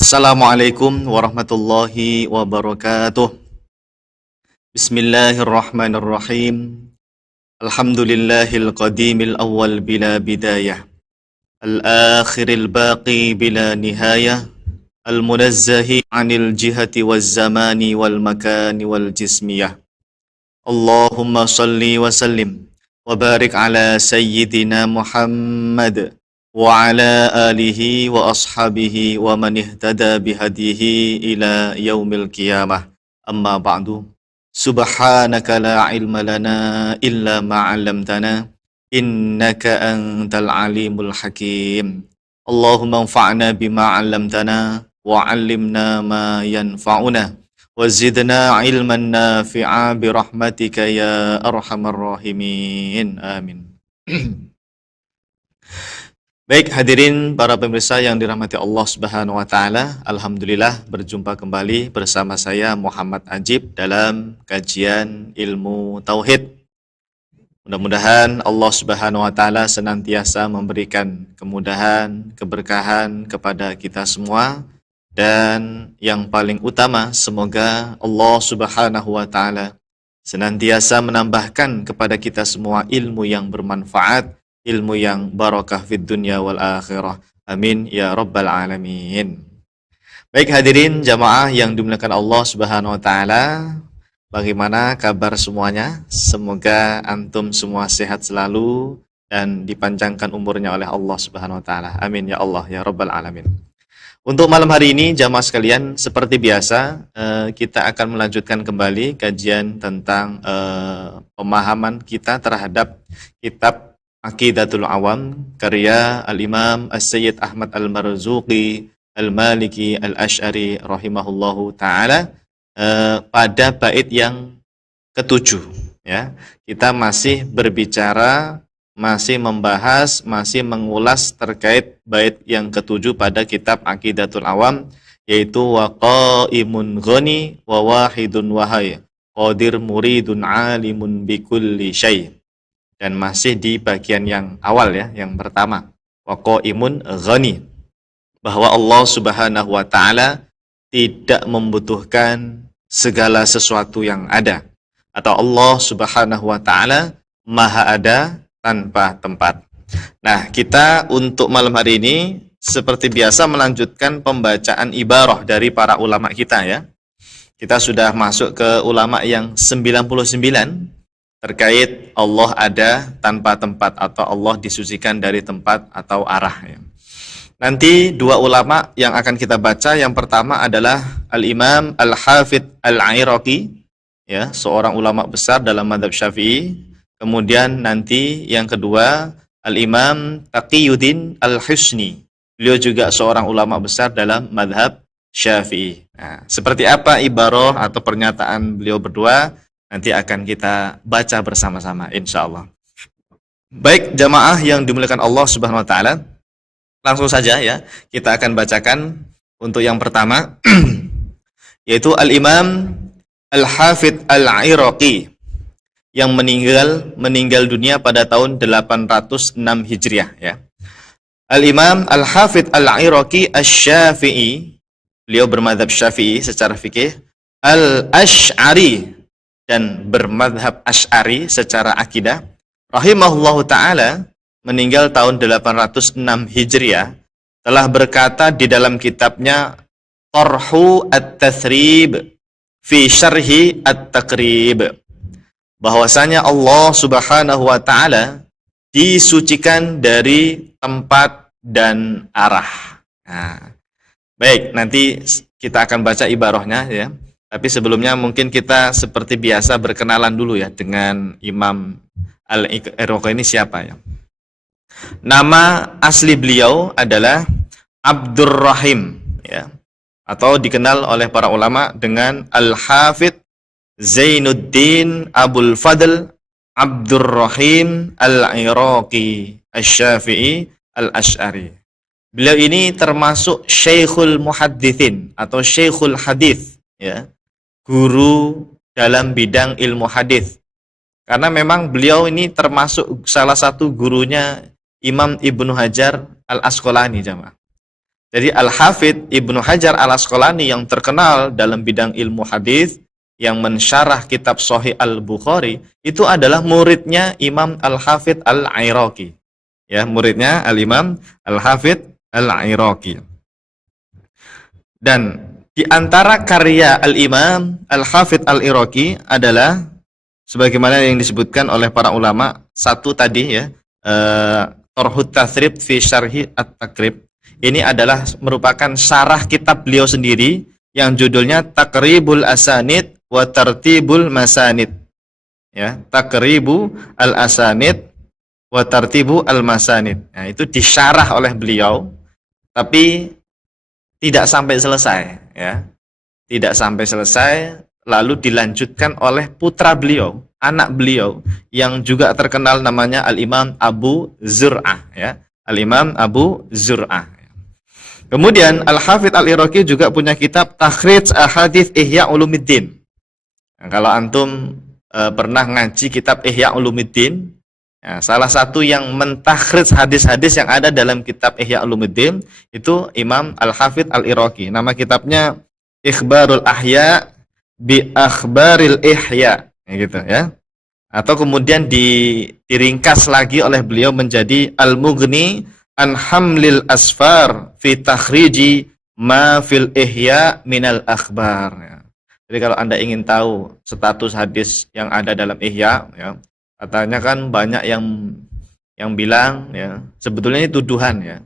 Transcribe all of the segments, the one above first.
Assalamualaikum warahmatullahi wabarakatuh. Bismillahirrahmanirrahim. Alhamdulillahil qadimil awwal bila bidayah, al-akhiril baqi bila nihayah, al-munazzahi 'anil jihati waz zamani wal makani wal jismiyah. Allahumma salli wa sallim wa barik ala sayyidina Muhammad wa ala alihi wa ashabihi wa man ihtada bihadihi ila yaumil qiyamah. Amma ba'du. Subhanaka la ilma lana illa ma 'allamtana innaka antal alimul hakim. Allahumma anfa'na bima 'allamtana wa 'allimna ma yanfa'una wa zidna ilman nafi'a bi rahmatika ya arhamar rahimin. Amin. Baik hadirin para pemirsa yang dirahmati Allah Subhanahu wa taala, alhamdulillah berjumpa kembali bersama saya Muhammad Ajib dalam kajian ilmu tauhid. Mudah-mudahan Allah Subhanahu wa taala senantiasa memberikan kemudahan, keberkahan kepada kita semua, dan yang paling utama semoga Allah Subhanahu wa taala senantiasa menambahkan kepada kita semua ilmu yang bermanfaat, ilmu yang barakah fid dunya wal akhirah. Amin ya rabbal alamin. Baik hadirin jamaah yang dimuliakan Allah Subhanahu wa taala, bagaimana kabar semuanya? Semoga antum semua sehat selalu dan dipanjangkan umurnya oleh Allah Subhanahu wa taala. Amin ya Allah ya rabbal alamin. Untuk malam hari ini jamaah sekalian, seperti biasa kita akan melanjutkan kembali kajian tentang pemahaman kita terhadap kitab Aqidatul Awam karya Al-Imam As-Sayyid Ahmad Al-Marzuqi Al-Maliki Al-Ash'ari rahimahullahu ta'ala pada bait yang ketujuh. Ya. Kita masih berbicara, masih membahas, masih mengulas terkait bait yang ketujuh pada kitab Aqidatul Awam, yaitu wa qaimun ghani wa wahidun wahai qadir muridun alimun bikulli syai'. Dan masih di bagian yang awal ya, yang pertama, wa qaimun ghani, bahwa Allah Subhanahu wa taala tidak membutuhkan segala sesuatu yang ada, atau Allah Subhanahu wa taala maha ada tanpa tempat. Nah, kita untuk malam hari ini seperti biasa melanjutkan pembacaan ibarah dari para ulama kita ya. Kita sudah masuk ke ulama yang 99 terkait Allah ada tanpa tempat, atau Allah disucikan dari tempat atau arah ya. Nanti dua ulama yang akan kita baca, yang pertama adalah Al-Imam Al-Hafidh Al-Iraqi ya, seorang ulama besar dalam mazhab Syafi'i. Kemudian nanti yang kedua Al-Imam Taqiyuddin Al-Husni, beliau juga seorang ulama besar dalam mazhab Syafi'i. Nah, seperti apa ibarah atau pernyataan beliau berdua nanti akan kita baca bersama-sama insyaallah. Baik jamaah yang dimuliakan Allah Subhanahu wa taala, langsung saja ya, kita akan bacakan untuk yang pertama yaitu Al-Imam Al-Hafidh Al-Iraqi yang meninggal dunia pada tahun 806 Hijriah ya. Al-Imam Al-Hafidh Al-Iraqi Asy-Syafi'i, beliau bermadzhab Syafi'i secara fikih, Al-Asy'ari dan bermadhab Asy'ari secara akidah, rahimahullahu ta'ala, meninggal tahun 806 Hijriah, telah berkata di dalam kitabnya Tarhu At-Tathrib fi Syarhi At-Taqrib, bahwasanya Allah Subhanahu wa ta'ala disucikan dari tempat dan arah. Nah, baik, nanti kita akan baca ibarahnya ya. Tapi sebelumnya mungkin kita seperti biasa berkenalan dulu ya dengan Imam Al-Iraqi ini siapa ya. Nama asli beliau adalah Abdurrahim ya, atau dikenal oleh para ulama dengan Al-Hafidh Zainuddin Abul Fadl Abdurrahim Al-Iraqi Asy-Syafi'i Al-Asy'ari. Beliau ini termasuk Syekhul Muhaddithin atau Syekhul Hadith ya, guru dalam bidang ilmu hadis. Karena memang beliau ini termasuk salah satu gurunya Imam Ibnu Hajar Al-Asqalani jamaah. Jadi Al-Hafidz Ibnu Hajar Al-Asqalani yang terkenal dalam bidang ilmu hadis, yang mensyarah kitab Sahih Al-Bukhari, itu adalah muridnya Imam Al-Hafidz Al-Iraqi. Ya, muridnya Al-Imam Al-Hafidz Al-Iraqi. Dan di antara karya Al-Imam Al-Hafidz Al-Iraqi adalah sebagaimana yang disebutkan oleh para ulama, satu tadi ya, Tarhut Tathrib fi Syarhi At-Takrib. Ini adalah merupakan syarah kitab beliau sendiri yang judulnya Taqribul Asanid wa Tartibul Masanid. Ya, Taqribu al-Asanid wa Tartibu al-Masanid. Nah, itu disyarah oleh beliau tapi tidak sampai selesai, ya. Tidak sampai selesai, lalu dilanjutkan oleh putra beliau, anak beliau yang juga terkenal namanya Al-Imam Abu Zur'ah, ya. Al-Imam Abu Zur'ah. Kemudian Al-Hafidz Al-Iraqi juga punya kitab Takhrij Ahadits Ihya Ulumuddin. Nah, kalau antum pernah ngaji kitab Ihya Ulumuddin, ya, salah satu yang mentakhrij hadis-hadis yang ada dalam kitab Ihya Ulumuddin itu Imam Al-Hafidz Al-Iraqi. Nama kitabnya Ikhbarul Ahya bi Akhbaril Ihya, gitu ya. Atau kemudian diringkas lagi oleh beliau menjadi Al-Mughni an Hamlil Asfar fi Takhriji ma fil Ihya minal akhbar. Ya. Jadi kalau Anda ingin tahu status hadis yang ada dalam Ihya, ya, katanya kan banyak yang bilang, ya, sebetulnya ini tuduhan, ya.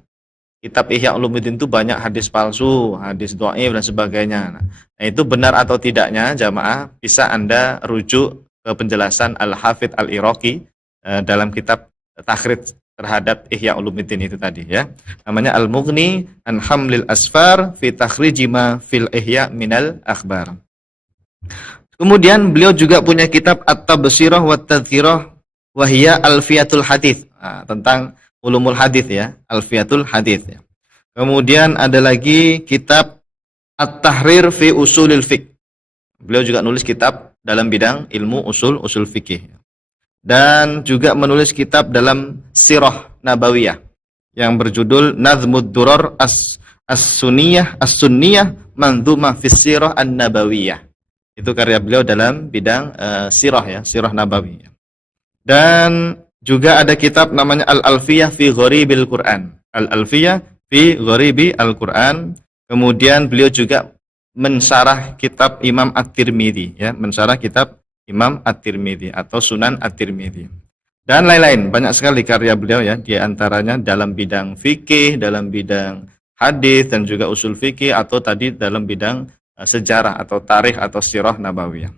Kitab Ihya Ulumuddin itu banyak hadis palsu, hadis dhaif dan sebagainya. Nah, itu benar atau tidaknya jamaah bisa Anda rujuk ke penjelasan Al-Hafidz Al-Iraqi dalam kitab Takhrij terhadap Ihya Ulumuddin itu tadi, ya. Namanya Al-Mughni an Hamlil Asfar fi Takhriji ma fil Ihya minal akhbar. Kemudian beliau juga punya kitab At-Tabsirah wa Tadhkirah wa hiya Alfiyatul Hadits. Nah, tentang ulumul hadis, ya, Alfiyatul Hadits, ya. Kemudian ada lagi kitab At-Tahrir fi Usulil Fiqh. Beliau juga nulis kitab dalam bidang ilmu usul fikih. Dan juga menulis kitab dalam Sirah Nabawiyah yang berjudul Nazmud Durar As-Sunniyah Mandhumah fi Sirah An-Nabawiyah. Itu karya beliau dalam bidang sirah, ya, Sirah Nabawiyah. Dan juga ada kitab namanya Al-Alfiyah fi Gharibil Quran. Al-Alfiyah fi Gharibi Al-Quran. Kemudian beliau juga mensyarah kitab Imam At-Tirmidzi, ya, mensyarah kitab Imam At-Tirmidzi atau Sunan At-Tirmidzi. Dan lain-lain, banyak sekali karya beliau, ya, di antaranya dalam bidang fikih, dalam bidang hadis dan juga usul fikih, atau tadi dalam bidang sejarah atau tarikh atau sirah nabawiyah.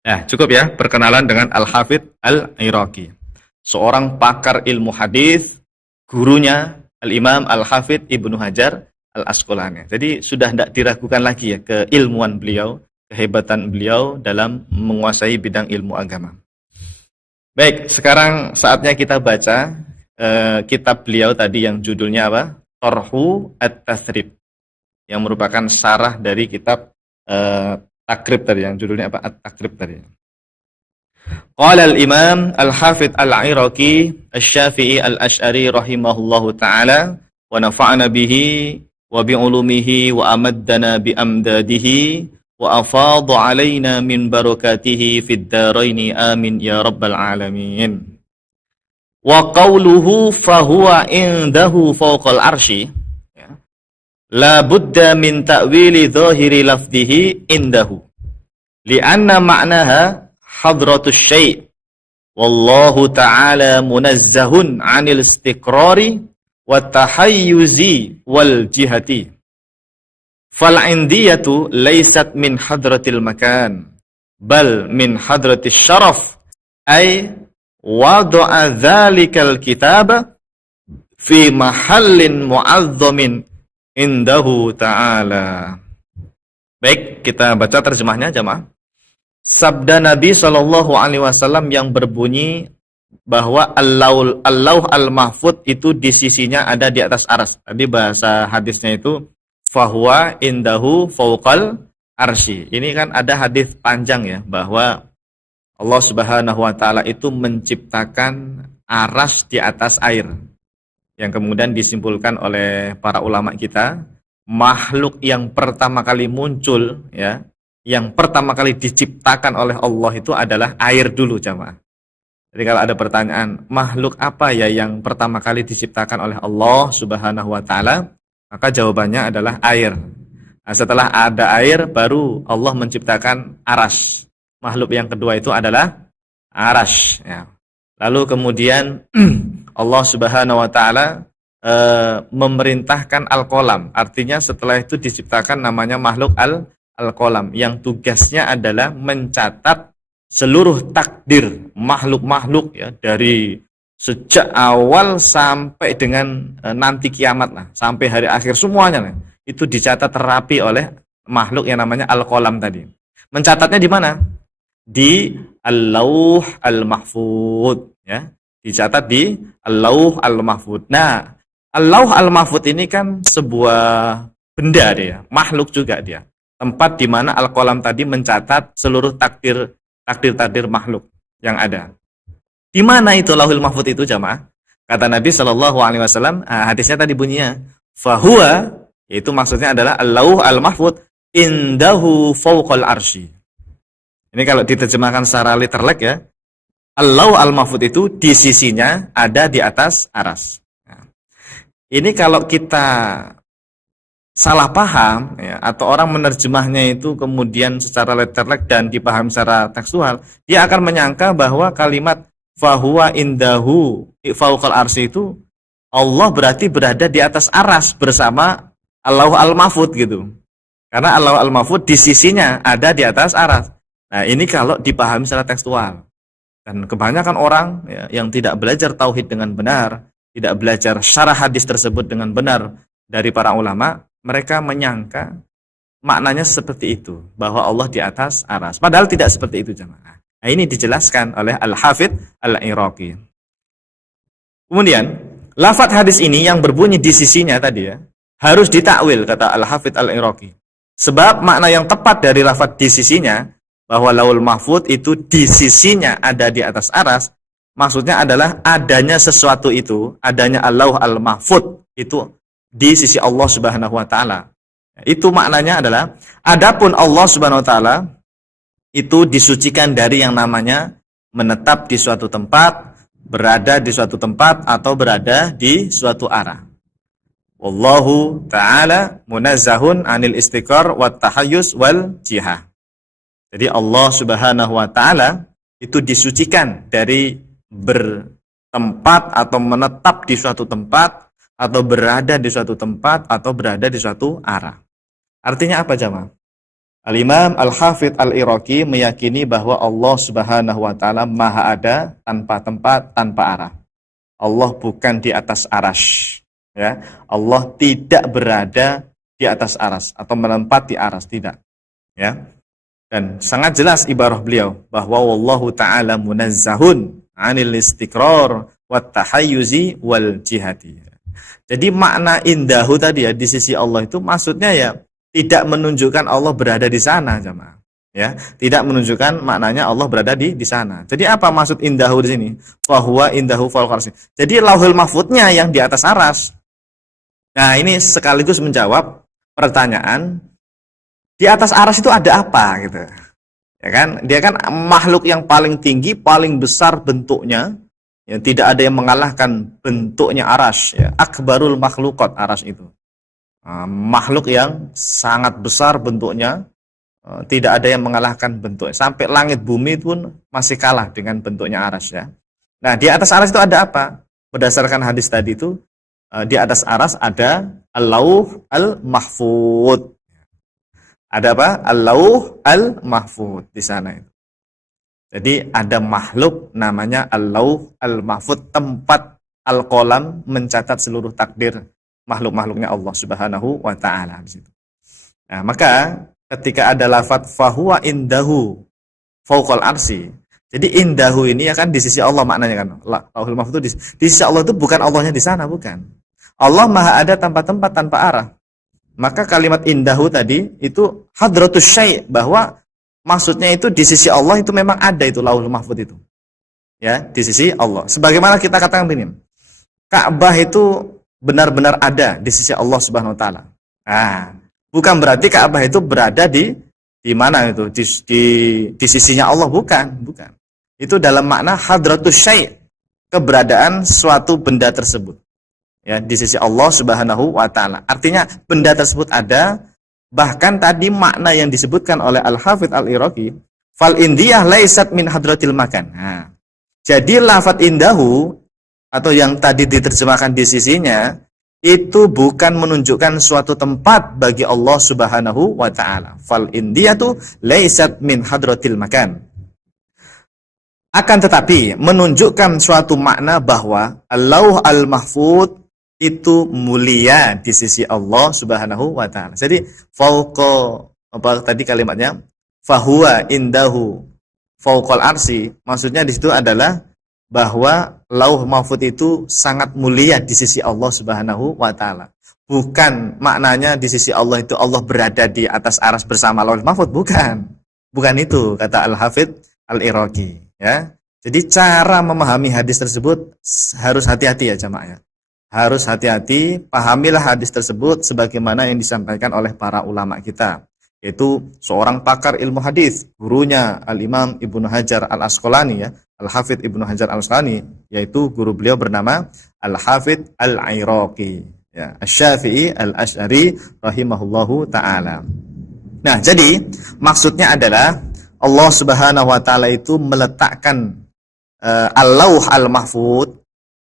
Nah, cukup ya perkenalan dengan Al-Hafidz Al-Iraqi. Seorang pakar ilmu hadis, gurunya Al-Imam Al-Hafidz Ibnu Hajar Al-Asqalani. Jadi sudah tidak diragukan lagi, ya, keilmuan beliau, kehebatan beliau dalam menguasai bidang ilmu agama. Baik, sekarang saatnya kita baca kitab beliau tadi yang judulnya apa? Tarhu At-Tathrib, yang merupakan syarah dari kitab Takrib tadi, yang judulnya apa? At-Takrib tadi. Qala al-Imam Al-Hafidz Al-Iraqi Asy-Syafi'i Al-Asy'ari rahimahullahu taala wa nafa'ana bihi wa bi ulumihi wa amaddana bi amdadihi wa afadha 'alaina min barakatihi fid dharain amin ya rabbal alamin. Wa qawluhu fa huwa indahu fawqal arsy, la budda min ta'wili dhahiri lafdhihi indahu li'anna ma'naha hadratus syai' wallahu ta'ala munazzahun 'anil istiqrari wa tahayyuzi wal jihati fal 'indiyatu laysat min hadratil makan bal min hadratis syaraf ay wada'a dzalikal kitaba fi mahallin mu'azzamin indahu ta'ala. Baik, kita baca terjemahnya jamaah. Sabda Nabi Shallallahu Alaihi Wasallam yang berbunyi bahwa Al-Lauh Al-Mahfud itu di sisinya ada di atas arsy. Tadi bahasa hadisnya itu fahuwa indahu fauqal arsy. Ini kan ada hadis panjang, ya, bahwa Allah Subhanahu wa taala itu menciptakan arsy di atas air. yang kemudian disimpulkan oleh para ulama kita, makhluk yang pertama kali muncul, ya, yang pertama kali diciptakan oleh Allah itu adalah air dulu, jamaah. Jadi kalau ada pertanyaan, makhluk apa ya yang pertama kali diciptakan oleh Allah Subhanahu wa taala? Maka jawabannya adalah air. Nah, setelah ada air baru Allah menciptakan aras. Makhluk yang kedua itu adalah aras, ya. Lalu kemudian Allah Subhanahu wa taala memerintahkan al-qalam. Artinya setelah itu diciptakan namanya makhluk al-qalam yang tugasnya adalah mencatat seluruh takdir makhluk-makhluk, ya, dari sejak awal sampai dengan nanti kiamat lah, sampai hari akhir semuanya lah, itu dicatat rapi oleh makhluk yang namanya al-qalam tadi. Mencatatnya di mana? Di al-lauh al-mahfud, ya. Dicatat di al-lauh al-mahfud. Nah, al-lauh al-mahfud ini kan sebuah benda dia, makhluk juga dia. Tempat di mana al-qalam tadi mencatat seluruh takdir makhluk yang ada. Di mana itu lauhul mahfud itu, jamaah? Kata Nabi Shallallahu alaihi wasallam, hadisnya tadi bunyinya, fahuwa, itu maksudnya adalah al-lauh al-mahfud indahu fawqal arsy. Ini kalau diterjemahkan secara literally, ya, al-lauh al-mahfud itu di sisinya ada di atas aras. Nah, ini kalau kita salah paham, ya, atau orang menerjemahnya itu kemudian secara literally dan dipahami secara tekstual, dia akan menyangka bahwa kalimat fahuwa indahu fawqal arsy itu Allah berarti berada di atas aras bersama al-lauh al-mahfud gitu. Karena al-lauh al-mahfud di sisinya ada di atas aras. Nah, ini kalau dipahami secara tekstual. Dan kebanyakan orang, ya, yang tidak belajar tauhid dengan benar, tidak belajar syarah hadis tersebut dengan benar dari para ulama, mereka menyangka maknanya seperti itu, bahwa Allah di atas aras. Padahal tidak seperti itu, jamaah. Nah, ini dijelaskan oleh Al-Hafidz Al-Iraqi. Kemudian, lafadz hadis ini yang berbunyi di sisinya tadi, ya, harus ditakwil, kata Al-Hafidz Al-Iraqi. Sebab makna yang tepat dari lafadz di sisinya, bahwa lauhul mahfud itu di sisinya ada di atas aras, maksudnya adalah adanya sesuatu itu, adanya al-lauh al-mahfud itu di sisi Allah Subhanahu wa taala. Itu maknanya adalah adapun Allah Subhanahu wa taala itu disucikan dari yang namanya menetap di suatu tempat, berada di suatu tempat, atau berada di suatu arah. Wallahu ta'ala munazzahun anil istiqrar wat tahayyus wal jihah. Jadi Allah Subhanahu wa taala itu disucikan dari bertempat atau menetap di suatu tempat, atau berada di suatu tempat, atau berada di suatu arah. Artinya apa, jamaah? Al-Imam Al-Hafidz Al-Iraqi meyakini bahwa Allah Subhanahu wa taala maha ada tanpa tempat, tanpa arah. Allah bukan di atas arasy, ya. Allah tidak berada di atas aras atau menempati aras, tidak, ya. Dan sangat jelas ibarah beliau bahwa wallahu ta'ala munazzahun 'anil istiqrar wat tahayyuzi wal jihati. Jadi makna indahu tadi, ya, di sisi Allah itu maksudnya, ya, tidak menunjukkan Allah berada di sana, jemaah. Ya, tidak menunjukkan maknanya Allah berada di sana. Jadi apa maksud indahu di sini? Fa huwa indahu fawqal arsy. Jadi lauhul mahfudnya yang di atas aras. Nah, ini sekaligus menjawab pertanyaan, di atas aras itu ada apa gitu. Ya kan? Dia kan makhluk yang paling tinggi, paling besar bentuknya. Ya, tidak ada yang mengalahkan bentuknya aras, ya. Akbarul makhluqat aras itu. Makhluk yang sangat besar bentuknya, tidak ada yang mengalahkan bentuknya. Sampai langit bumi pun masih kalah dengan bentuknya aras, ya. Nah, di atas aras itu ada apa? Berdasarkan hadis tadi itu, di atas aras ada al-lauh al-mahfud. Ada apa? Al-lauh al-mahfud di sana itu. Jadi ada makhluk namanya al-lauh al-mahfud, tempat al-qalam mencatat seluruh takdir makhluk-makhluknya Allah Subhanahu wa taala di situ. Nah, maka ketika ada lafadz fahuwa indahu fawqal arsy. Jadi indahu ini ya kan di sisi Allah maknanya kan. Lauhul mahfud itu di sisi Allah itu bukan Allahnya di sana, bukan. Allah maha ada tanpa tempat, tanpa arah. Maka kalimat indahu tadi itu hadratus syai', bahwa maksudnya itu di sisi Allah itu memang ada itu lauhul mahfud itu. Ya, di sisi Allah. Sebagaimana kita katakan ini. Ka'bah itu benar-benar ada di sisi Allah Subhanahu wa taala. Nah, bukan berarti Ka'bah itu berada di mana itu? Di sisinya Allah, bukan. Itu dalam makna hadratus syai', keberadaan suatu benda tersebut. Ya, di sisi Allah Subhanahu wa taala. Artinya benda tersebut ada, bahkan tadi makna yang disebutkan oleh Al-Hafidz Al-Iraqi, fal indiyah laisat min hadratil makan. Nah, jadi lafadz indahu atau yang tadi diterjemahkan di sisinya itu bukan menunjukkan suatu tempat bagi Allah Subhanahu wa taala. Fal indiyatu laisat min hadratil makan. Akan tetapi menunjukkan suatu makna bahwa Al-Lauh Al-Mahfudz itu mulia di sisi Allah Subhanahu wa taala. Jadi fauqa, apa tadi kalimatnya? Fahuwa indahu fauqal arsy. Maksudnya di situ adalah bahwa Lauh Mahfudz itu sangat mulia di sisi Allah Subhanahu wa taala. Bukan maknanya di sisi Allah itu Allah berada di atas arsy bersama Lauh Mahfudz, bukan. Bukan itu kata Al-Hafidz Al-Iraqi, ya. Jadi cara memahami hadis tersebut harus hati-hati ya jamaah ya. Harus hati-hati, pahamilah hadis tersebut sebagaimana yang disampaikan oleh para ulama kita, yaitu seorang pakar ilmu hadis, gurunya Al-Imam Ibnu Hajar Al-Asqalani ya, Al-Hafidz Ibnu Hajar Al-Asqalani, yaitu guru beliau bernama Al-Hafidz Al-Iraqi ya, Asy-Syafi'i Al-Asy'ari rahimahullahu taala. Nah, jadi maksudnya adalah Allah Subhanahu wa taala itu meletakkan Al-Lauh Al-Mahfudz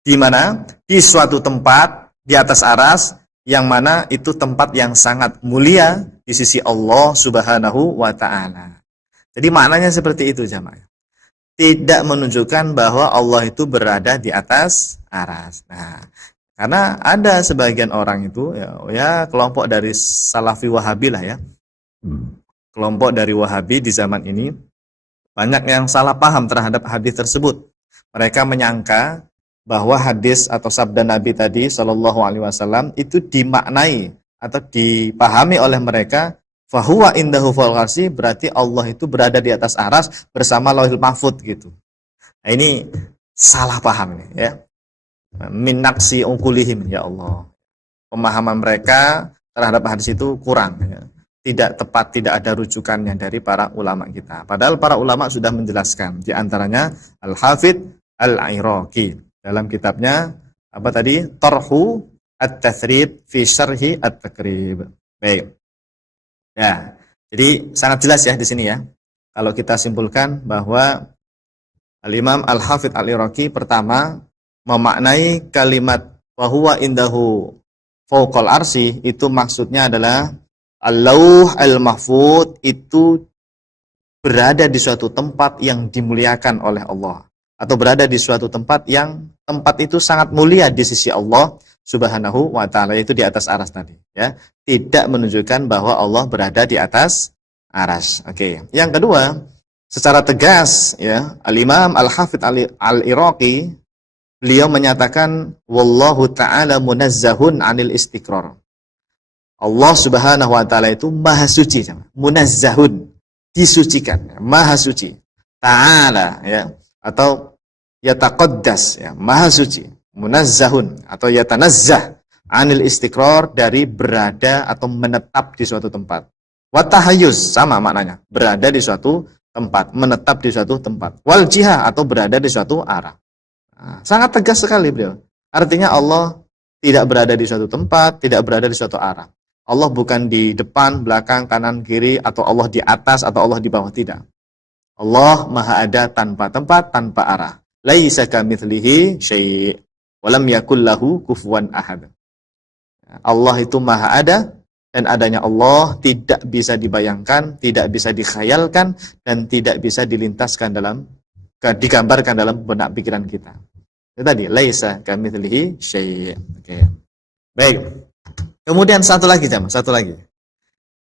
di mana? Di suatu tempat di atas aras, yang mana itu tempat yang sangat mulia di sisi Allah Subhanahu wa taala. Jadi maknanya seperti itu jamaah. Tidak menunjukkan bahwa Allah itu berada di atas aras. Nah, karena ada sebagian orang itu ya kelompok dari Salafi Wahabi lah ya. Kelompok dari Wahabi di zaman ini banyak yang salah paham terhadap hadis tersebut. Mereka menyangka bahwa hadis atau sabda Nabi tadi Shallallahu Alaihi Wasallam itu dimaknai atau dipahami oleh mereka fahuwa indahu fawqal arsy, berarti Allah itu berada di atas aras bersama Lauhul Mahfudz gitu. Nah, ini salah paham nih ya. Min naqsi uqulihim, ya Allah. Pemahaman mereka terhadap hadis itu kurang ya. Tidak tepat, tidak ada rujukannya dari para ulama kita. Padahal para ulama sudah menjelaskan, di antaranya Al-Hafidz Al-Iraqi dalam kitabnya apa tadi? Tarhu At-Tathrib fi Syarhi At-Taqrib. Baik. Ya. Jadi sangat jelas ya di sini ya. Kalau kita simpulkan bahwa Al-Imam Al-Hafidz Al-Iraqi pertama memaknai kalimat wa huwa indahu fawqal arsy, itu maksudnya adalah Al-Lauh Al-Mahfudz itu berada di suatu tempat yang dimuliakan oleh Allah, atau berada di suatu tempat yang tempat itu sangat mulia di sisi Allah Subhanahu wa taala, yaitu di atas aras tadi ya. Tidak menunjukkan bahwa Allah berada di atas aras. Oke. Yang kedua, secara tegas ya, Al-Imam Al-Hafidz Al-Iraqi beliau menyatakan wallahu taala munazzahun 'anil istiqrar. Allah Subhanahu wa taala itu maha suci, munazzahun, disucikan, maha suci. Ta'ala ya, atau yataqaddas ya, maha suci, munazzahun atau yatanazzah 'anil istiqrar, dari berada atau menetap di suatu tempat. Wa tahayyuz sama maknanya, berada di suatu tempat, menetap di suatu tempat. Wal jihah atau berada di suatu arah. Nah, sangat tegas sekali beliau. Artinya Allah tidak berada di suatu tempat, tidak berada di suatu arah. Allah bukan di depan, belakang, kanan, kiri, atau Allah di atas, atau Allah di bawah, tidak. Allah maha ada tanpa tempat, tanpa arah. Laisa kamitslihi syai' wa lam yakul lahu kufuwan ahad. Allah itu maha ada, dan adanya Allah tidak bisa dibayangkan, tidak bisa dikhayalkan, dan tidak bisa dilintaskan digambarkan dalam benak pikiran kita. Itu tadi, laisa kamitslihi syai'. Oke. Baik. Kemudian satu lagi.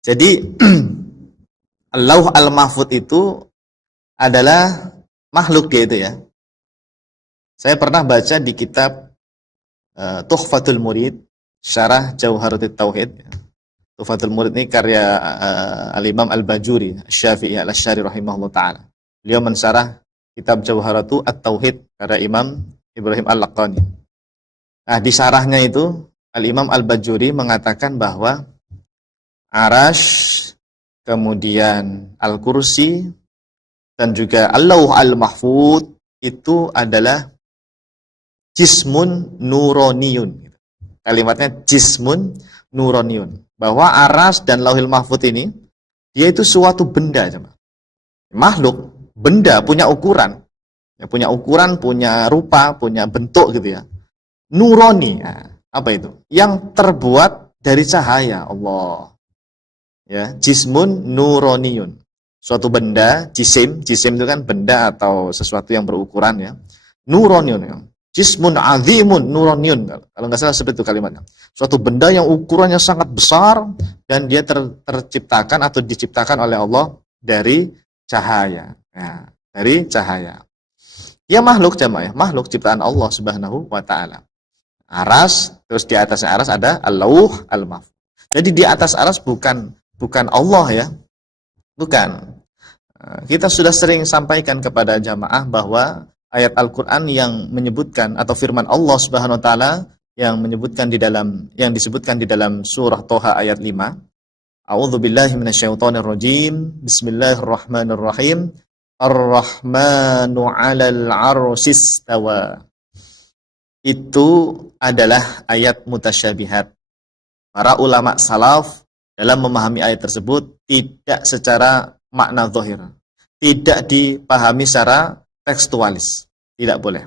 Jadi Lauh Al-Mahfudz itu adalah makhluk gitu ya. Saya pernah baca di kitab Tuhfatul Murid, Syarah Jauharatul Tauhid. Tuhfatul Murid ini karya Al-Imam Al-Bajuri Asy-Syafi'i Al-Asy'ari rahimahullah taala. Beliau mensyarah kitab Jauharatul At-Tauhid karya Imam Ibrahim Al-Laqani. Nah, di syarahnya itu Al-Imam Al-Bajuri mengatakan bahwa Arash, kemudian Al-Kursi, dan juga Al-Lauh Al-Mahfud itu adalah jismun nuroniyun. Kalimatnya jismun nuroniyun. Bahwa Arash dan Lauhil Mahfud ini, dia itu suatu benda. Makhluk, benda, punya ukuran. Ya, punya ukuran, punya rupa, punya bentuk gitu ya. Nuroni, nah, apa itu? Yang terbuat dari cahaya Allah. Ya, jismun nuroniyun. Suatu benda, jisim itu kan benda atau sesuatu yang berukuran ya. Nuroniyun. Ya. Jismun azimun nuroniyun. Kalau nggak salah seperti itu kalimatnya. Suatu benda yang ukurannya sangat besar dan dia terciptakan atau diciptakan oleh Allah dari cahaya. Ya, dari cahaya. Ya makhluk jamaah, makhluk ciptaan Allah Subhanahu wa taala. Aras, terus di atas aras ada Al-Lauh Al-Mahfuz. Jadi di atas aras bukan Allah ya. Bukan. Kita sudah sering sampaikan kepada jamaah bahwa ayat Al-Qur'an yang menyebutkan atau firman Allah Subhanahu wa taala yang menyebutkan yang disebutkan di dalam surah Toha ayat 5. A'udzubillahi minasyaitonirrajim. Bismillahirrahmanirrahim. Ar-Rahmanu 'alal 'arsy istawa. Itu adalah ayat mutasyabihat. Para ulama salaf dalam memahami ayat tersebut tidak secara makna zahir, tidak dipahami secara tekstualis, tidak boleh.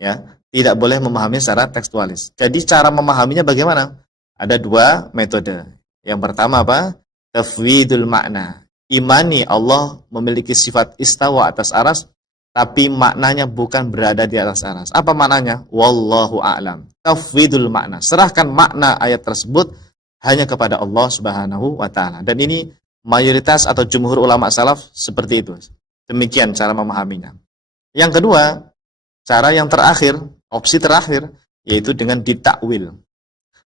Ya, tidak boleh memahami secara tekstualis. Jadi cara memahaminya bagaimana? Ada dua metode. Yang pertama apa? Tafwidul makna. Imani Allah memiliki sifat istawa atas aras, tapi maknanya bukan berada di atas aras. Apa maknanya? Wallahu a'lam. Tafwidul makna. Serahkan makna ayat tersebut hanya kepada Allah Subhanahu wa taala. Dan ini mayoritas atau jumhur ulama salaf seperti itu. Demikian cara memahaminya. Yang kedua, cara yang terakhir, opsi terakhir, yaitu dengan ditakwil.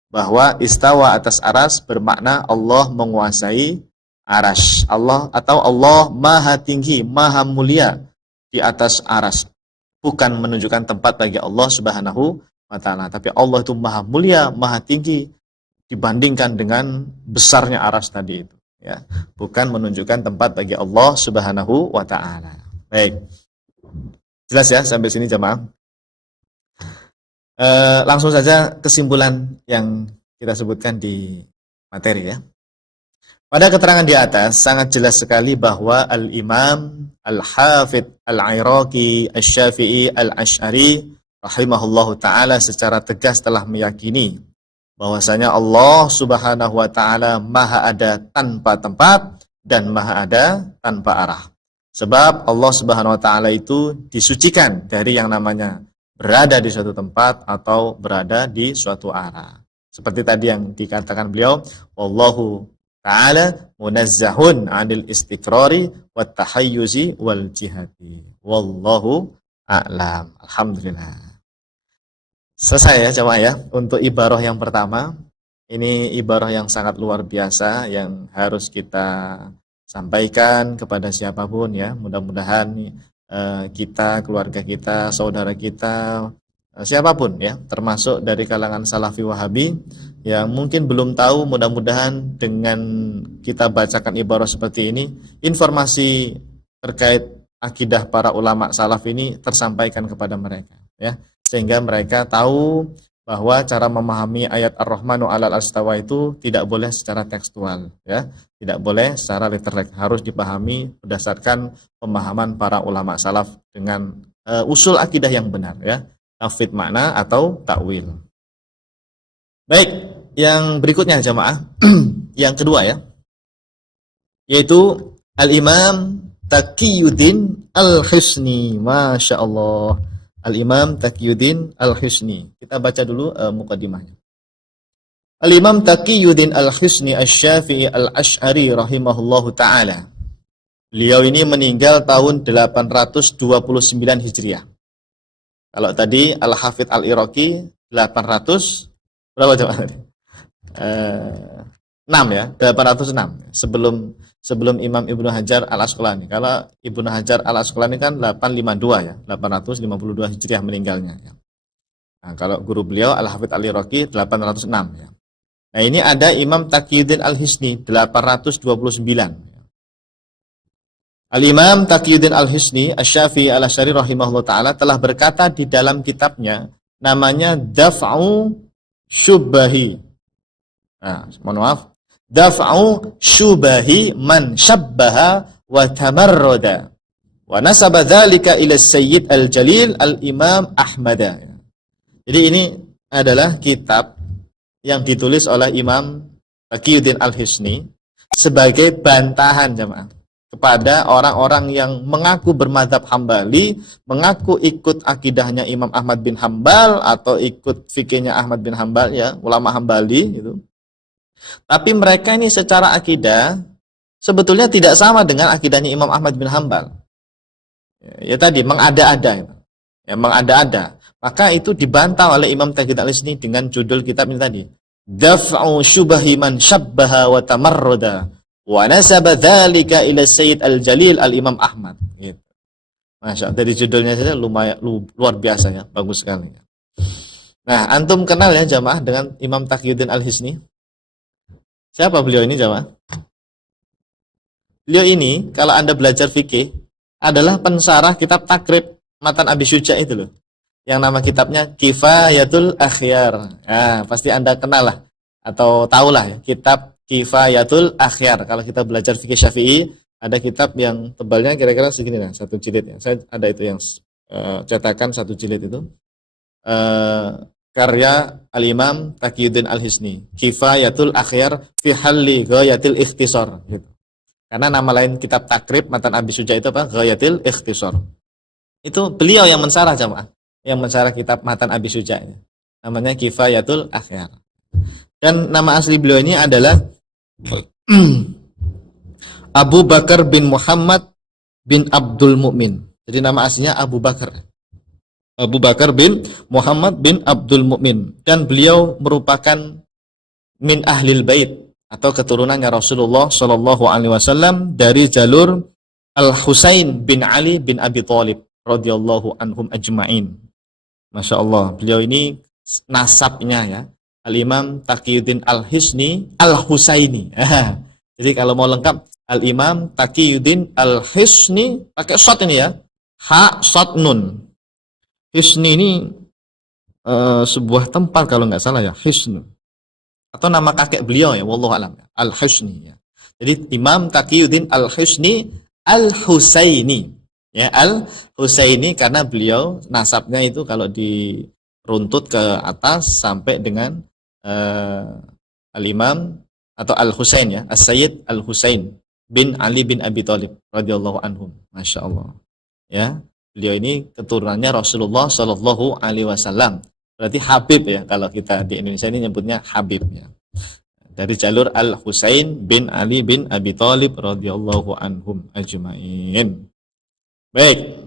Bahwa istawa atas aras bermakna Allah menguasai aras. Allah atau Allah maha tinggi, maha mulia di atas aras. Bukan menunjukkan tempat bagi Allah Subhanahu wa taala, tapi Allah itu maha mulia, maha tinggi dibandingkan dengan besarnya aras tadi itu, ya. Bukan menunjukkan tempat bagi Allah Subhanahu wa taala. Baik. Jelas ya sampai sini jemaah? Langsung saja kesimpulan yang kita sebutkan di materi ya. Pada keterangan di atas sangat jelas sekali bahwa Al-Imam Al-Hafidh Al-Iraqi Asy-Syafi'i Al-Asy'ari rahimahullahu taala secara tegas telah meyakini bahwasanya Allah Subhanahu wa taala Maha ada tanpa tempat dan Maha ada tanpa arah. Sebab Allah Subhanahu wa taala itu disucikan dari yang namanya berada di suatu tempat atau berada di suatu arah. Seperti tadi yang dikatakan beliau, wallahu ta'ala munazzahun 'anil istiqrari wat tahayyuzi wal jihati. Wallahu a'lam. Alhamdulillah. Selesai ya jemaah ya. Untuk ibarah yang pertama, ini ibarah yang sangat luar biasa yang harus kita sampaikan kepada siapapun ya. Mudah-mudahan kita, keluarga kita, saudara kita, siapapun ya, termasuk dari kalangan Salafi Wahabi yang mungkin belum tahu, mudah-mudahan dengan kita bacakan ibarah seperti ini, informasi terkait akidah para ulama salaf ini tersampaikan kepada mereka ya, sehingga mereka tahu bahwa cara memahami ayat Ar-Rahmanu 'alal 'arsy istawa itu tidak boleh secara tekstual ya, tidak boleh secara literal, harus dipahami berdasarkan pemahaman para ulama salaf dengan usul akidah yang benar ya, tafwid makna atau takwil. Baik, yang berikutnya jamaah yang kedua ya, yaitu Al-Imam Taqiyuddin Al-Husni. Masya Allah, Al-Imam Taqiyuddin Al-Husni. Kita baca dulu mukadimahnya. Al-Imam Taqiyuddin Al-Husni Asy-Syafi'i Al-Asy'ari rahimahullahu ta'ala. Beliau ini meninggal tahun 829 Hijriah. Kalau tadi Al-Hafidh Al-Iraqi 800 berapa coba tadi? 6 ya, 806 sebelum Imam Ibnu Hajar Al-Asqalani. Kalau Ibnu Hajar Al-Asqalani kan 852 ya, 852 Hijriah meninggalnya ya. Nah, kalau guru beliau Al-Hafidz Al-Iraqi 806 ya. Nah, ini ada Imam Taqiyuddin Al-Hisni 829. Al-Imam Taqiyuddin Al-Hisni Asy-Syafi'i Al-Asy'ari rahimahullah taala telah berkata di dalam kitabnya namanya Daf'u Syubahi. Nah, mohon maaf. Daf'u Syubahi man syabbaha wa tamarrada. Wa nasaba dzalika ila Sayyid Al-Jalil Al-Imam Ahmad. Jadi ini adalah kitab yang ditulis oleh Imam Taqiyuddin Al-Hisni sebagai bantahan jemaah kepada orang-orang yang mengaku bermadzhab Hambali, mengaku ikut akidahnya Imam Ahmad bin Hambal atau ikut fikihnya Ahmad bin Hambal ya, ulama Hambali gitu. Tapi mereka ini secara akidah sebetulnya tidak sama dengan akidahnya Imam Ahmad bin Hambal. Ya tadi mengada-ada gitu. Ya mengada-ada. Maka itu dibantah oleh Imam Taqiyuddin Al-Hisni dengan judul kitab ini tadi. Daf'u syubahi man syabbaha wa tamarrada. Wa nasaba dzalika ila Sayyid Al-Jalil Al-Imam Ahmad. Gitu. Masya Allah, dari judulnya saja lumayan luar biasa ya, bagus sekali. Nah, antum kenal ya jamaah dengan Imam Taqiyuddin Al-Hisni? Siapa beliau ini jamaah? Beliau ini kalau Anda belajar fikih adalah pensarah kitab Takrib Matan Abi Syuja itu loh. Yang nama kitabnya Kifayatul Akhyar. Nah, pasti Anda kenal lah atau tahulah ya, kitab Kifayatul Akhyar. Kalau kita belajar fikih Syafi'i, ada kitab yang tebalnya kira-kira segini lah, satu jilid ya. Saya ada itu yang cetakan satu jilid itu. Karya Al-Imam Taqiyuddin Al-Hisni, Kifayatul Akhyar fi halli ghayatil ikhtisar gitu. Karena nama lain kitab Takrib Matan Abi Syuja itu apa? Ghayatil Ikhtisar. Itu beliau yang mensarah jamaah, yang mensarah kitab Matan Abi Syuja. Namanya Kifayatul Akhyar. Dan nama asli beliau ini adalah Abu Bakar bin Muhammad bin Abdul Mukmin. Jadi nama aslinya Abu Bakar. Abu Bakar bin Muhammad bin Abdul Mukmin. Dan beliau merupakan min ahlil bait atau keturunannya Rasulullah Shallallahu Alaihi Wasallam dari jalur Al Husain bin Ali bin Abi Thalib radhiyallahu anhum ajma'in. Masya Allah, beliau ini nasabnya ya Al-Imam Taqiyuddin Al-Hisni Al-Husaini. Jadi kalau mau lengkap Al-Imam Taqiyuddin Al-Hisni pakai shot ini ya, ha shot nun. Hisni ini sebuah tempat kalau nggak salah ya, Hisnu. Atau nama kakek beliau ya, wallahu alam, Al-Hisni ya. Jadi Imam Taqiyuddin Al-Hisni Al-Husaini. Ya, Al-Husaini karena beliau nasabnya itu kalau diruntut ke atas sampai dengan Al-Imam atau Al-Husain ya, As-Sayyid Al-Husain bin Ali bin Abi Thalib radhiyallahu anhum. Masya Allah. Ya, beliau ini keturunannya Rasulullah Shallallahu Alaihi Wasallam. Berarti Habib ya, kalau kita di Indonesia ini nyebutnya Habib ya. Dari jalur Al-Husain bin Ali bin Abi Thalib radhiyallahu anhum ajma'in. Baik,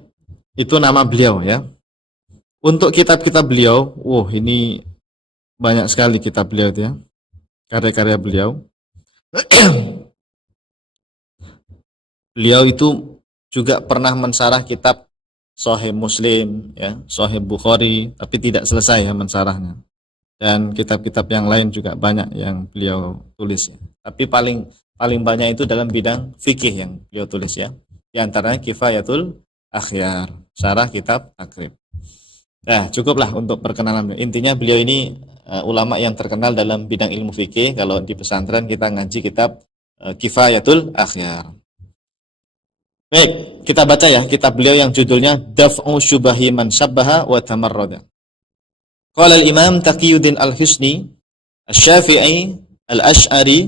itu nama beliau ya. Untuk kitab-kitab beliau, ini banyak sekali kitab beliau itu ya. Karya-karya beliau. Beliau itu juga pernah mensarah kitab Sahih Muslim ya, Sahih Bukhari, tapi tidak selesai ya mensarahnya. Dan kitab-kitab yang lain juga banyak yang beliau tulis ya. Tapi paling banyak itu dalam bidang fikih yang beliau tulis ya. Di antaranya Kifayatul Akhyar, syarah kitab Takrib. Nah, cukuplah untuk perkenalan. Intinya beliau ini ulama yang terkenal dalam bidang ilmu fikih. Kalau di pesantren kita ngaji kitab Kifayatul Akhyar. Baik, kita baca ya kitab beliau yang judulnya Daf'u Syubahi Man Syabbaha wa Tamarrada. Qala al-Imam Taqiyuddin Al-Hisni Asy-Syafi'i Al-Asy'ari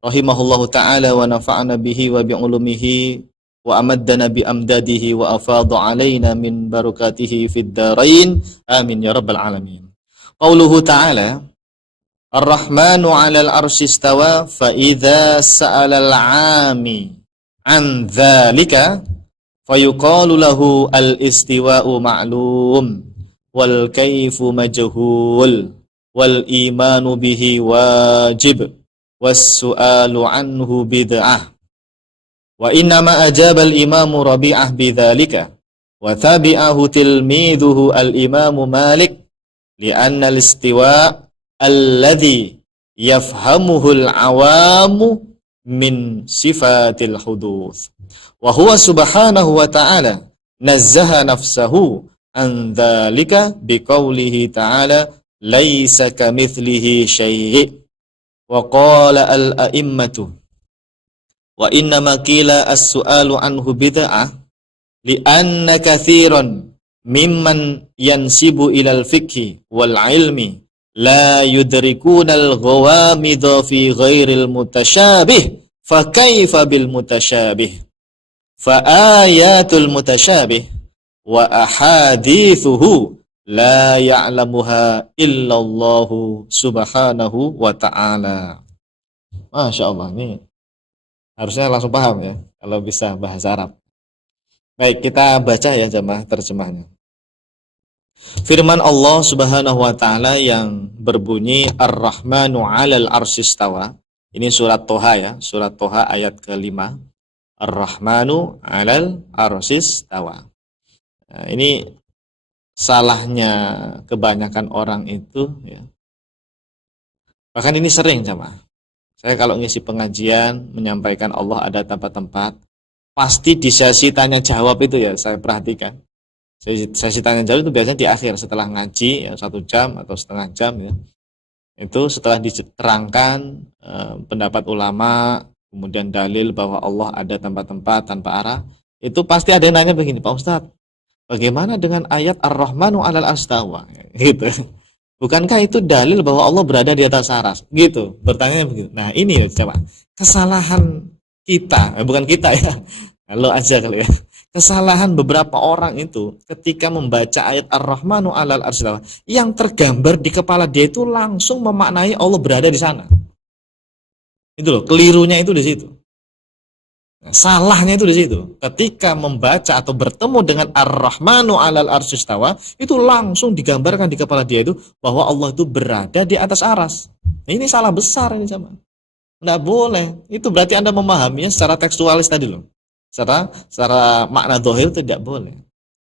rahimahullahu taala wa nafa'ana bihi wa bi ulumihi wa amaddana bi amdadihi wa afadha alaina min barakatihi fid darain amin ya rabbal alamin. Qauluhu ta'ala Ar-Rahmanu 'alal 'arsy istawa fa idza sa'ala al-'ami an dzalika fayuqalu lahu al-istiwa'u ma'lum wal kaifu majhul wal imanu bihi wajib was su'alu anhu bid'ah wa innama ajaba al-imamu Rabi'ah bidzalika wa tabi'ahu tilmidhuhu al-imamu Malik li'anna al-istiwa alladhi yafhamuhul awamu min sifatil huduth wa huwa subhanahu wa ta'ala nazzaha nafsahu an dzalika biqaulihi ta'ala laisa kamitslihi syai' wa qala al-a'immatu wa innama qila as-su'alu anhu bid'ah li'anna katsiran mimman yansibu ilal fiqhi wal ilmi la yudrikunal ghawamidha fi ghairil mutasyabih fa kaifa bil mutasyabih fa ayatul mutasyabih wa ahadithuhu la ya'lamuha illallahu subhanahu wa ta'ala. Masya Allah, ini harusnya langsung paham ya kalau bisa bahasa Arab. Baik, kita baca ya jamaah terjemahnya. Firman Allah Subhanahu wa taala yang berbunyi Ar-Rahmanu 'alal 'arsy istawa. Ini surat Toha ya, surat Toha ayat ke-5. Ar-Rahmanu 'alal 'arsy istawa. Nah, ini salahnya kebanyakan orang itu ya. Bahkan ini sering jamaah. Saya kalau ngisi pengajian menyampaikan Allah ada tempat-tempat, pasti di sesi tanya jawab itu ya saya perhatikan. Sesi tanya jawab itu biasanya di akhir setelah ngaji ya 1 jam atau setengah jam ya. Itu setelah diterangkan pendapat ulama, kemudian dalil bahwa Allah ada tempat-tempat tanpa arah, itu pasti ada yang nanya begini, Pak Ustadz, bagaimana dengan ayat Ar-Rahmanu 'alal astawa? Gitu. Bukankah itu dalil bahwa Allah berada di atas aras? Gitu. Bertanya begitu. Nah, ini coba kesalahan kita, bukan kita ya. Lo aja kali ya. Kesalahan beberapa orang itu ketika membaca ayat Ar-Rahmanu 'alal arsy istawa, yang tergambar di kepala dia itu langsung memaknai Allah berada di sana. Itu loh, kelirunya itu di situ. Nah, salahnya itu di situ. Ketika membaca atau bertemu dengan Ar-Rahmanu 'alal arsy istawa, itu langsung digambarkan di kepala dia itu bahwa Allah itu berada di atas aras. Nah, ini salah besar ini sama. Nggak boleh. Itu berarti Anda memahaminya secara tekstualis tadi loh. Secara makna zahir itu tidak boleh.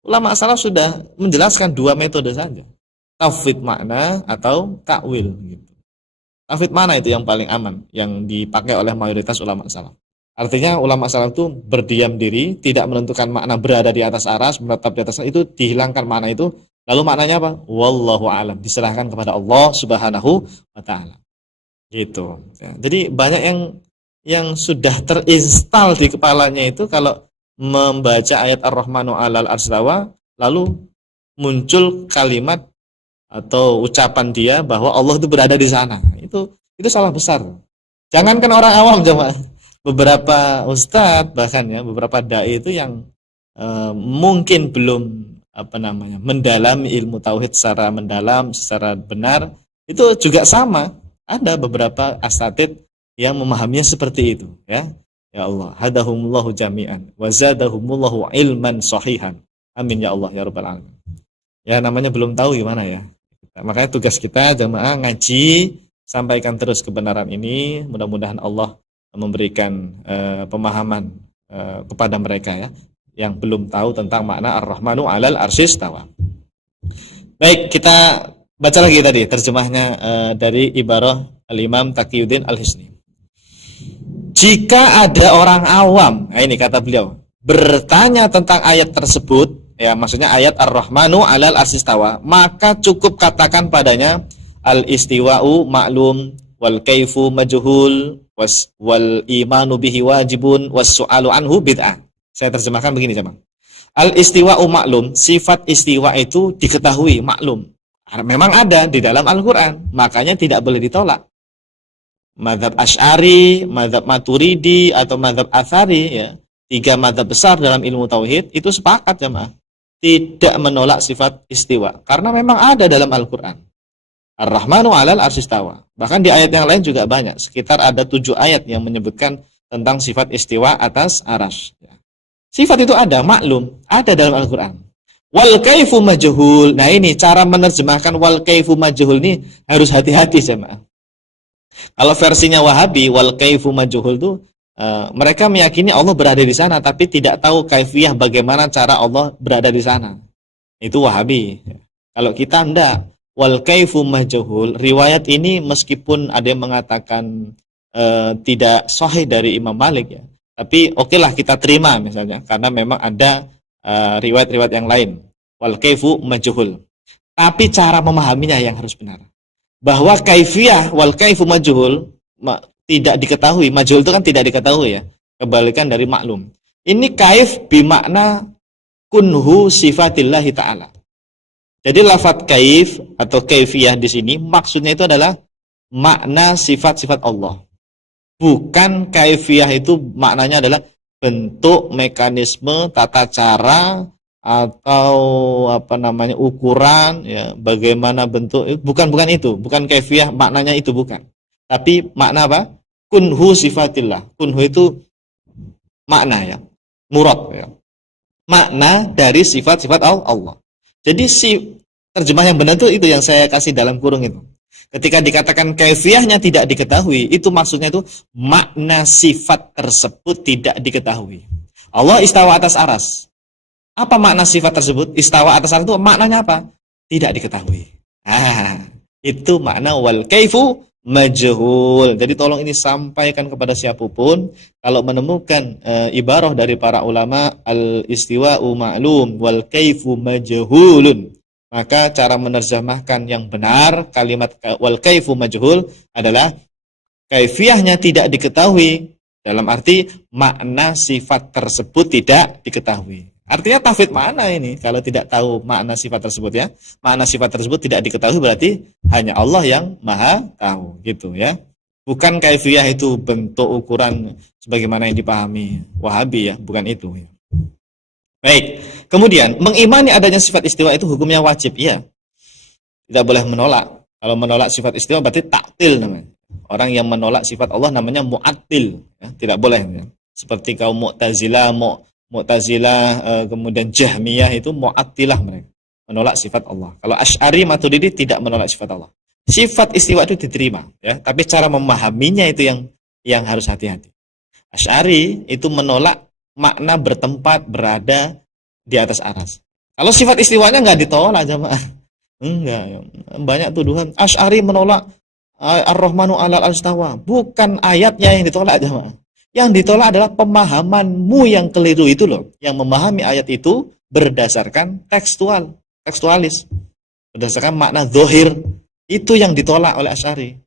Ulama salaf sudah menjelaskan 2 metode saja. Tafwid makna atau takwil gitu. Tafwid mana itu yang paling aman yang dipakai oleh mayoritas ulama salaf. Artinya ulama salaf itu berdiam diri, tidak menentukan makna berada di atas aras, menetap di atas itu, dihilangkan makna itu. Lalu maknanya apa? Wallahu a'lam, diserahkan kepada Allah Subhanahu wa taala. Gitu. Ya, jadi banyak yang sudah terinstal di kepalanya itu kalau membaca ayat Ar-Rahmanu 'alal arsy istawa lalu muncul kalimat atau ucapan dia bahwa Allah itu berada di sana. Itu salah besar. Jangankan orang awam jemaah. Beberapa ustadz bahkan ya, beberapa dai itu yang mungkin belum mendalami ilmu tauhid secara mendalam, secara benar, itu juga sama. Ada beberapa asatidz yang memahaminya seperti itu ya. Ya Allah, hadahumullahu jami'an wa zadahumullahu ilman sahihan. Amin ya Allah ya rabbal alamin. Ya namanya belum tahu gimana ya. Makanya tugas kita jemaah ngaji, sampaikan terus kebenaran ini, mudah-mudahan Allah memberikan pemahaman kepada mereka ya yang belum tahu tentang makna Ar-Rahmanu 'alal arsy istawa. Baik, kita baca lagi tadi terjemahnya dari ibarah Al-Imam Taqiyuddin Al-Hisni. Jika ada orang awam, nah ini kata beliau, bertanya tentang ayat tersebut, ya maksudnya ayat Ar-Rahmanu 'alal arsy istawa, maka cukup katakan padanya al-istiwa'u ma'lum wal kaifu majhul wal imanu bihi wajibun was su'alu anhu bid'ah. Saya terjemahkan begini sama. Al-istiwa'u ma'lum, sifat istiwa itu diketahui, maklum. Memang ada di dalam Al-Qur'an, makanya tidak boleh ditolak. Mazhab Asy'ari, mazhab Maturidi atau mazhab Atsari ya, 3 mazhab besar dalam ilmu tauhid itu sepakat jemaah tidak menolak sifat istiwa karena memang ada dalam Al-Qur'an. Ar-Rahmanu 'alal arsy istawa. Bahkan di ayat yang lain juga banyak, sekitar ada 7 ayat yang menyebutkan tentang sifat istiwa atas arsy. Sifat itu ada, maklum, ada dalam Al-Qur'an. Wal kaifu majhul. Nah, ini cara menerjemahkan wal kaifu majhul ini harus hati-hati jemaah. Kalau versinya Wahabi, wal kaifu majhul itu mereka meyakini Allah berada di sana tapi tidak tahu kaifiyah bagaimana cara Allah berada di sana. Itu Wahabi. Kalau kita enggak, wal kaifu majhul. Riwayat ini meskipun ada yang mengatakan tidak sahih dari Imam Malik ya, tapi okelah kita terima misalnya karena memang ada riwayat-riwayat yang lain. Wal kaifu majhul. Tapi cara memahaminya yang harus benar. Bahwa kaifiyah wal kaifu majhul tidak diketahui. Majhul itu kan tidak diketahui ya. Kebalikan dari maklum. Ini kaif bimakna kunhu sifatillahi ta'ala. Jadi lafadz kaif atau kaifiyah di sini maksudnya itu adalah makna sifat-sifat Allah. Bukan kaifiyah itu maknanya adalah bentuk, mekanisme, tata cara atau ukuran ya, bagaimana bentuk, bukan itu, bukan kaifiyah maknanya itu, bukan. Tapi makna apa? Kunhu sifatillah. Kunhu itu makna ya, murad ya. Makna dari sifat-sifat Allah. Jadi terjemah yang benar itu yang saya kasih dalam kurung itu. Ketika dikatakan kaifiyahnya tidak diketahui, itu maksudnya itu makna sifat tersebut tidak diketahui. Allah istawa atas aras. Apa makna sifat tersebut? Istawa atas aras itu maknanya apa? Tidak diketahui. Itu makna wal kaifu majhul. Jadi tolong ini sampaikan kepada siapapun kalau menemukan ibarah dari para ulama al-istiwa'u ma'lum wal kaifu majhulun. Maka cara menerjemahkan yang benar kalimat wal kaifu majhul adalah kaifiyahnya tidak diketahui, dalam arti makna sifat tersebut tidak diketahui. Artinya tafwid mana ini kalau tidak tahu makna sifat tersebut ya? Makna sifat tersebut tidak diketahui berarti hanya Allah yang maha tahu gitu ya. Bukan kaifiyah itu bentuk ukuran sebagaimana yang dipahami Wahabi ya, bukan itu ya. Baik, kemudian mengimani adanya sifat istiwa itu hukumnya wajib, iya. Tidak boleh menolak. Kalau menolak sifat istiwa berarti taktil namanya. Orang yang menolak sifat Allah namanya mu'attil, ya. Tidak boleh. Ya. Seperti kaum Mu'tazilah, kemudian Jahmiyah itu mu'attilah mereka. Menolak sifat Allah. Kalau Asy'ari Maturidi tidak menolak sifat Allah. Sifat istiwa itu diterima, ya. Tapi cara memahaminya itu yang harus hati-hati. Asy'ari itu menolak makna bertempat, berada di atas aras. Kalau sifat istiwanya nggak ditolak jamaah. Enggak, banyak tuduhan Asy'ari menolak Ar-Rahmanu 'alal 'arsy-istawa. Bukan ayatnya yang ditolak jemaah. Yang ditolak adalah pemahamanmu yang keliru itu loh. Yang memahami ayat itu berdasarkan tekstualis. Berdasarkan makna zahir. Itu yang ditolak oleh Asy'ari.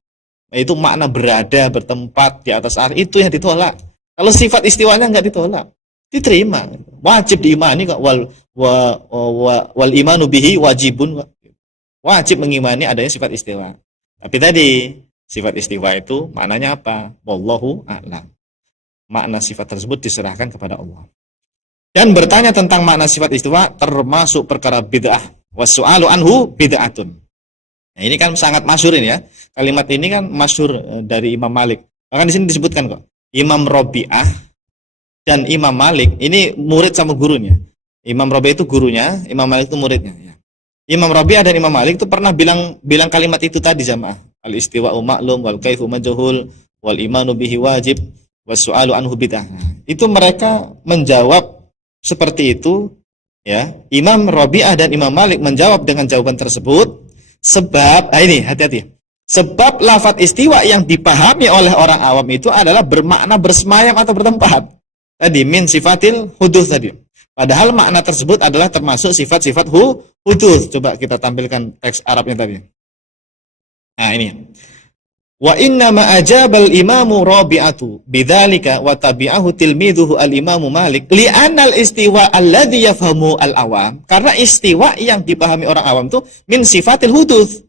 Itu makna berada, bertempat di atas aras, itu yang ditolak. Kalau sifat istiwanya enggak ditolak, diterima. Wajib diimani kok wal imanu bihi wajibun. Wajib mengimani adanya sifat istiwa. Tapi tadi sifat istiwa itu maknanya apa? Wallahu a'lam. Makna sifat tersebut diserahkan kepada Allah. Dan bertanya tentang makna sifat istiwa termasuk perkara bid'ah. Wassu'alu anhu bid'atun. Nah, ini kan sangat masyhur ini ya. Kalimat ini kan masyhur dari Imam Malik. Bahkan di sini disebutkan kok. Imam Rabi'ah dan Imam Malik ini murid sama gurunya. Imam Rabi'ah itu gurunya, Imam Malik itu muridnya ya. Imam Rabi'ah dan Imam Malik itu pernah bilang kalimat itu tadi jamaah. Al-istiwa'u ma'lum wal kaifu majhul wal imanu bihi wajib wassu'alu anhu bid'ah. Itu mereka menjawab seperti itu ya. Imam Rabi'ah dan Imam Malik menjawab dengan jawaban tersebut sebab ini hati-hati. Sebab lafaz istiwa yang dipahami oleh orang awam itu adalah bermakna bersemayam atau bertempat. Tadi min sifatil huduth tadi. Padahal makna tersebut adalah termasuk sifat-sifat huduth. Coba kita tampilkan teks Arabnya tadi. Nah ini. Wa inna ma ajabal imamu Rabi'atu bidzalika wa tabi'ahu tilmiduhu al-imamu Malik li'anal istiwa alladhi yafhamu al-awam. Karena istiwa yang dipahami orang awam itu min sifatil huduth.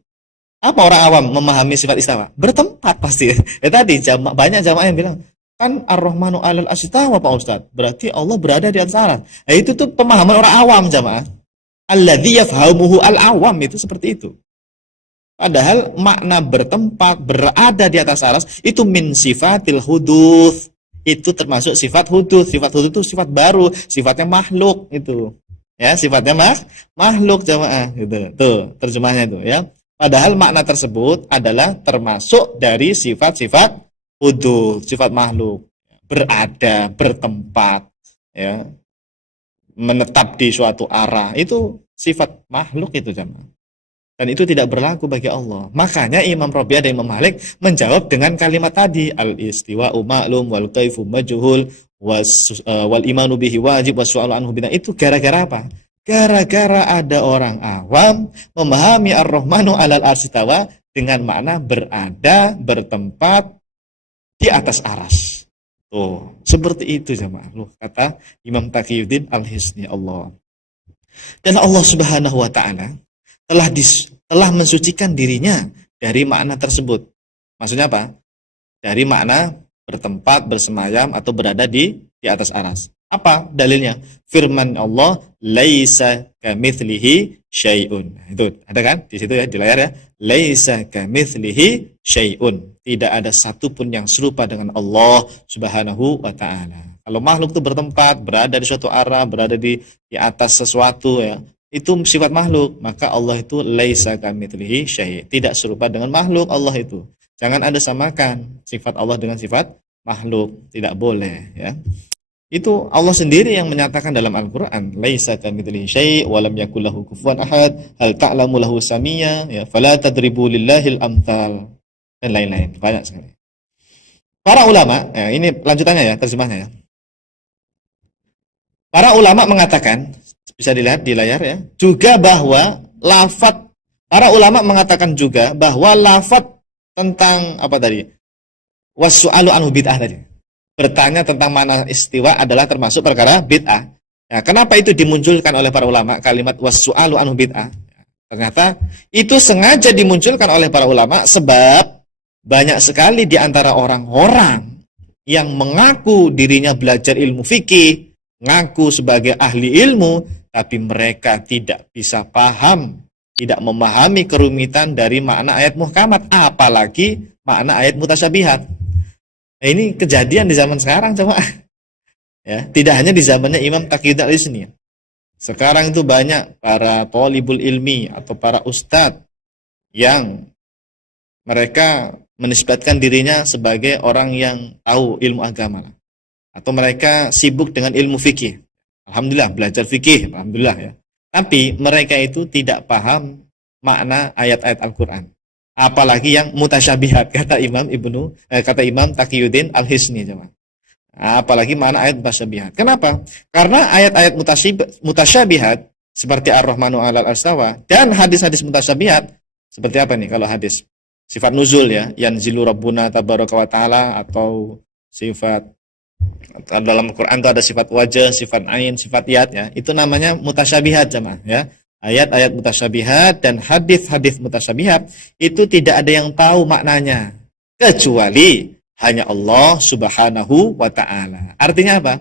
Apa orang awam memahami sifat istiwa? Bertempat pasti. Ya tadi banyak jamaah yang bilang, kan Ar-Rahmanu 'alal 'arsy-istawa Pak Ustaz. Berarti Allah berada di atas aras. Nah, itu tuh pemahaman orang awam jamaah. Alladzi yafhamuhu al-awam itu seperti itu. Padahal makna bertempat, berada di atas aras itu min sifatil huduth. Itu termasuk sifat huduth. Sifat huduth itu sifat baru, sifatnya makhluk itu. Ya, sifatnya makhluk jamaah gitu. Tuh, terjemahnya itu ya. Padahal makna tersebut adalah termasuk dari sifat-sifat huduth, sifat makhluk. Berada, bertempat, ya. Menetap di suatu arah, itu sifat makhluk itu jamaah. Dan itu tidak berlaku bagi Allah. Makanya Imam Rabi'ah dan Imam Malik menjawab dengan kalimat tadi, al-istiwa'u ma'lum wal kaifu majhul wal imanu bihi wajib was-su'alu anhu bid'ah. Itu gara-gara apa? Gara-gara ada orang awam memahami Ar-Rahmanu 'alal arsy istawa dengan makna berada, bertempat di atas aras. Tuh, seperti itu jemaah. Loh, kata Imam Taqiyuddin Al-Hisni Allah. Dan Allah Subhanahu wa taala telah mensucikan dirinya dari makna tersebut. Maksudnya apa? Dari makna bertempat, bersemayam atau berada di atas aras. Apa dalilnya? Firman Allah, laisa kamitslihi syai'un. Itu ada kan di situ ya, di layar ya. Laisa kamitslihi syai'un. Tidak ada satupun yang serupa dengan Allah Subhanahu wa taala. Kalau makhluk itu bertempat, berada di suatu arah, berada di atas sesuatu ya, itu sifat makhluk, maka Allah itu laisa kamitslihi syai', tidak serupa dengan makhluk Allah itu. Jangan Anda samakan sifat Allah dengan sifat makhluk, tidak boleh ya. Itu Allah sendiri yang menyatakan dalam Al-Qur'an, laisa kamitslihi syai' wa lam yakul lahu kufuwan ahad, hal ta'lamu lahu samiyya, ya, fala tadribu lillahil amthal dan lain-lain. Banyak sekali. Para ulama, ya, ini lanjutannya ya, terjemahnya ya. Para ulama mengatakan, bisa dilihat di layar ya, juga bahwa lafadz, para ulama mengatakan juga bahwa lafadz tentang apa tadi, was-su'alu anhu bid'ah tadi, bertanya tentang mana istiwa adalah termasuk perkara bid'ah. Ya, kenapa itu dimunculkan oleh para ulama kalimat was-su'alu anhu bid'ah? Ternyata itu sengaja dimunculkan oleh para ulama sebab banyak sekali di antara orang-orang yang mengaku dirinya belajar ilmu fikih, ngaku sebagai ahli ilmu, tapi mereka tidak bisa paham, tidak memahami kerumitan dari makna ayat muhkamat, apalagi makna ayat mutasyabihat. Nah, ini kejadian di zaman sekarang coba. Ya, tidak hanya di zamannya Imam Taqiyuddin Al-Hisni. Sekarang itu banyak para thalibul ilmi atau para ustadz yang mereka menisbatkan dirinya sebagai orang yang tahu ilmu agama, atau mereka sibuk dengan ilmu fikih. Alhamdulillah belajar fikih, alhamdulillah ya. Tapi mereka itu tidak paham makna ayat-ayat Al-Qur'an. Apalagi yang mutasyabihat, kata Imam Taqiyuddin Al-Hisni, jemaah. Apalagi makna ayat mutasyabihat. Kenapa? Karena ayat-ayat mutasyabihat seperti Ar-Rahmanu 'alal arsy istawa dan hadis-hadis mutasyabihat seperti apa nih kalau hadis? Sifat nuzul ya, yanzilu rabbuna tabaraka wa taala, atau sifat dalam Al-Quran itu ada sifat wajah, sifat ain, sifat yad ya. Itu namanya mutasyabihat jemaah ya. Ayat-ayat mutasyabihat dan hadis-hadis mutasyabihat itu tidak ada yang tahu maknanya kecuali hanya Allah Subhanahu wa taala. Artinya apa?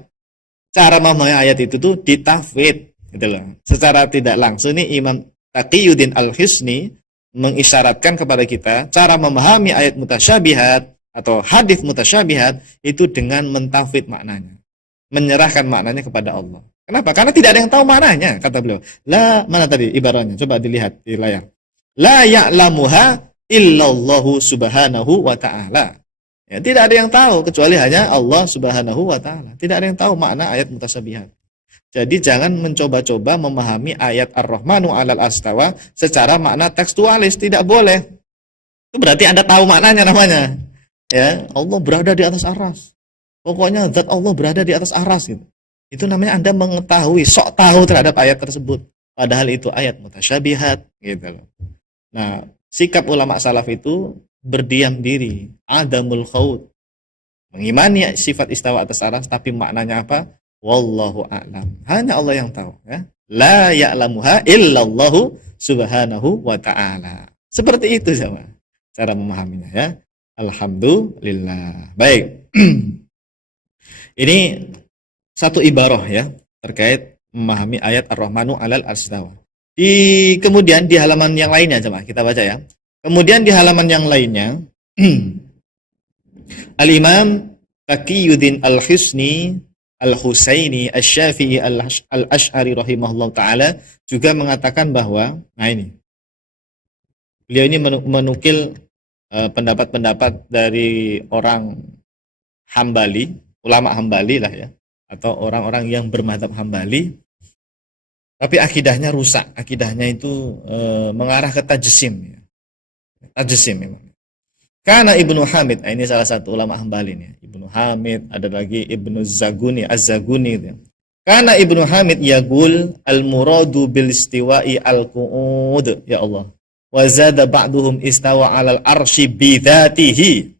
Cara memahami ayat itu tuh ditafwid gitu loh. Secara tidak langsung nih Imam Taqiyuddin Al-Hisni mengisyaratkan kepada kita cara memahami ayat mutasyabihat atau hadis mutasyabihat itu dengan mentafwid maknanya, menyerahkan maknanya kepada Allah. Kenapa? Karena tidak ada yang tahu maknanya, kata beliau. La, mana tadi ibaratnya? Coba dilihat di layar. La ya'lamuha illallahu subhanahu wa ta'ala. Ya, tidak ada yang tahu kecuali hanya Allah Subhanahu wa taala. Tidak ada yang tahu makna ayat mutasyabihat. Jadi jangan mencoba-coba memahami ayat Ar-Rahmanu 'alal arsy istawa secara makna tekstualis, tidak boleh. Itu berarti Anda tahu maknanya namanya. Ya, Allah berada di atas aras. Pokoknya zat Allah berada di atas aras gitu. Itu namanya Anda mengetahui, sok tahu terhadap ayat tersebut. Padahal itu ayat mutasyabihat gitu. Nah, sikap ulama salaf itu berdiam diri, adamul khaud. Mengimani sifat istawa atas aras tapi maknanya apa? Wallahu a'lam. Hanya Allah yang tahu ya. La ya'lamuha illallahu subhanahu wa ta'ala. Seperti itu sama cara memahaminya ya. Alhamdulillah. Baik. Ini satu ibarah ya terkait memahami ayat Ar-Rahmanu 'alal arsy istawa. Kemudian di halaman yang lainnya coba kita baca ya. Kemudian di halaman yang lainnya Al-Imam Taqiyuddin Al-Hisni Al-Husaini Asy-Syafi'i Al-Asy'ari rahimahullah taala juga mengatakan bahwa ini beliau ini menukil pendapat-pendapat dari orang Hambali, ulama Hambali lah ya, atau orang-orang yang bermadzhab Hambali Tapi akidahnya rusak. Akidahnya itu mengarah ke tajsim. Ya. Tajsim memang. Karena Ibnu Hamid, ini salah satu ulama Hambali nih. Ibnu Hamid, ada lagi Ibnu Zaguni, Az-Zaguni gitu. Karena Ibnu Hamid yaqul al-muradu bil istiwa'i al-qu'ud, ya Allah. Wa zada ba'duhum istawa 'alal arsy bi dzatihi.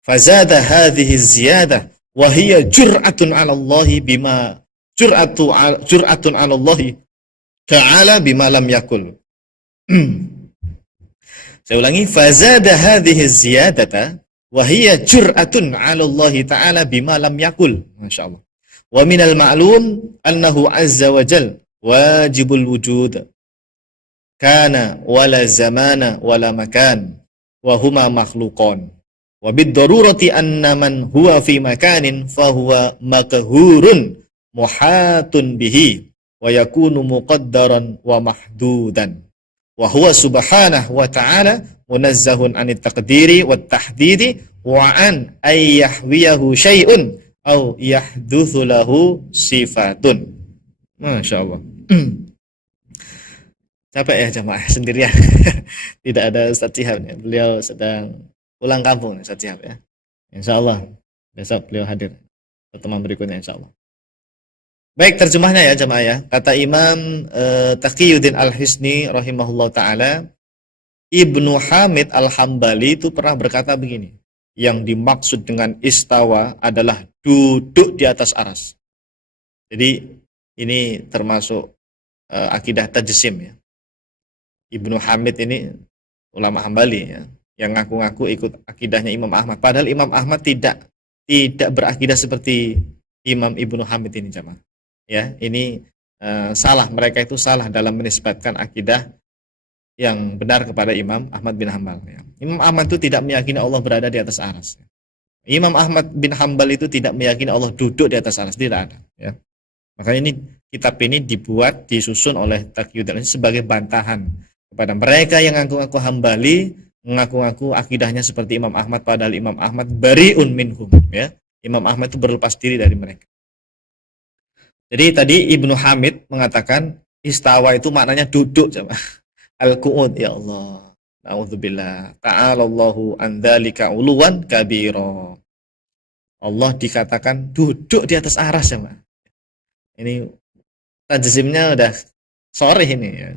Fazada hadhihi ziyadah wa hiya jur'atun 'ala Allah bima jur'atun 'ala Allah ta'ala bima lam yakul. Saya ulangi, fazada hadhihi ziyadata wa hiya jur'atun 'ala Allah ta'ala bima lam yakul. Masyaallah. Wa minal ma'lum annahu 'azza wa jal wajibul wujud. Kana wala zamana wala makan wa huma makhluqan. Wa bid darurati anna man huwa fi makanin fa huwa makhurun muhatun bihi wa yakunu muqaddaran wa mahdudan. Wa huwa subhanahu wa ta'ala munazzahun anit taqdiri wat tahdidi wa an ay yahwiyahu syai'un aw yahduthu lahu sifatun. Masyaallah. Capek ya jamaah sendirian. Tidak ada Ustaz Syihab ya. Beliau sedang pulang kampung Ustaz Syihab ya. Insyaallah besok beliau hadir pertemuan berikutnya insyaallah. Baik, terjemahnya ya jemaah ya. Kata Imam Taqiyuddin Al-Hisni rahimahullah ta'ala, Ibnu Hamid Al-Hambali itu pernah berkata begini, yang dimaksud dengan istawa adalah duduk di atas aras. Jadi ini termasuk akidah tajsim ya. Ibnu Hamid ini ulama Hambali ya, yang ngaku-ngaku ikut akidahnya Imam Ahmad. Padahal Imam Ahmad tidak berakidah seperti Imam Ibnu Hamid ini jemaah. Ya, ini salah, mereka itu salah dalam menisbatkan akidah yang benar kepada Imam Ahmad bin Hambal ya. Imam Ahmad itu tidak meyakini Allah berada di atas aras. Imam Ahmad bin Hambal itu tidak meyakini Allah duduk di atas aras, tidak ada ya. Makanya ini kitab ini dibuat, disusun oleh Taqiyuddin sebagai bantahan kepada mereka yang ngaku-ngaku Hambali, mengaku-ngaku akidahnya seperti Imam Ahmad, padahal Imam Ahmad bari'un minhum ya. Imam Ahmad itu berlepas diri dari mereka. Jadi tadi Ibnu Hamid mengatakan istawa itu maknanya duduk sama al-qu'ud, ya Allah. Nauzubillah. Ta'alallahu an dzalika uluwan kabira. Allah dikatakan duduk di atas aras sama. Ini tajzimnya udah sore ini ya.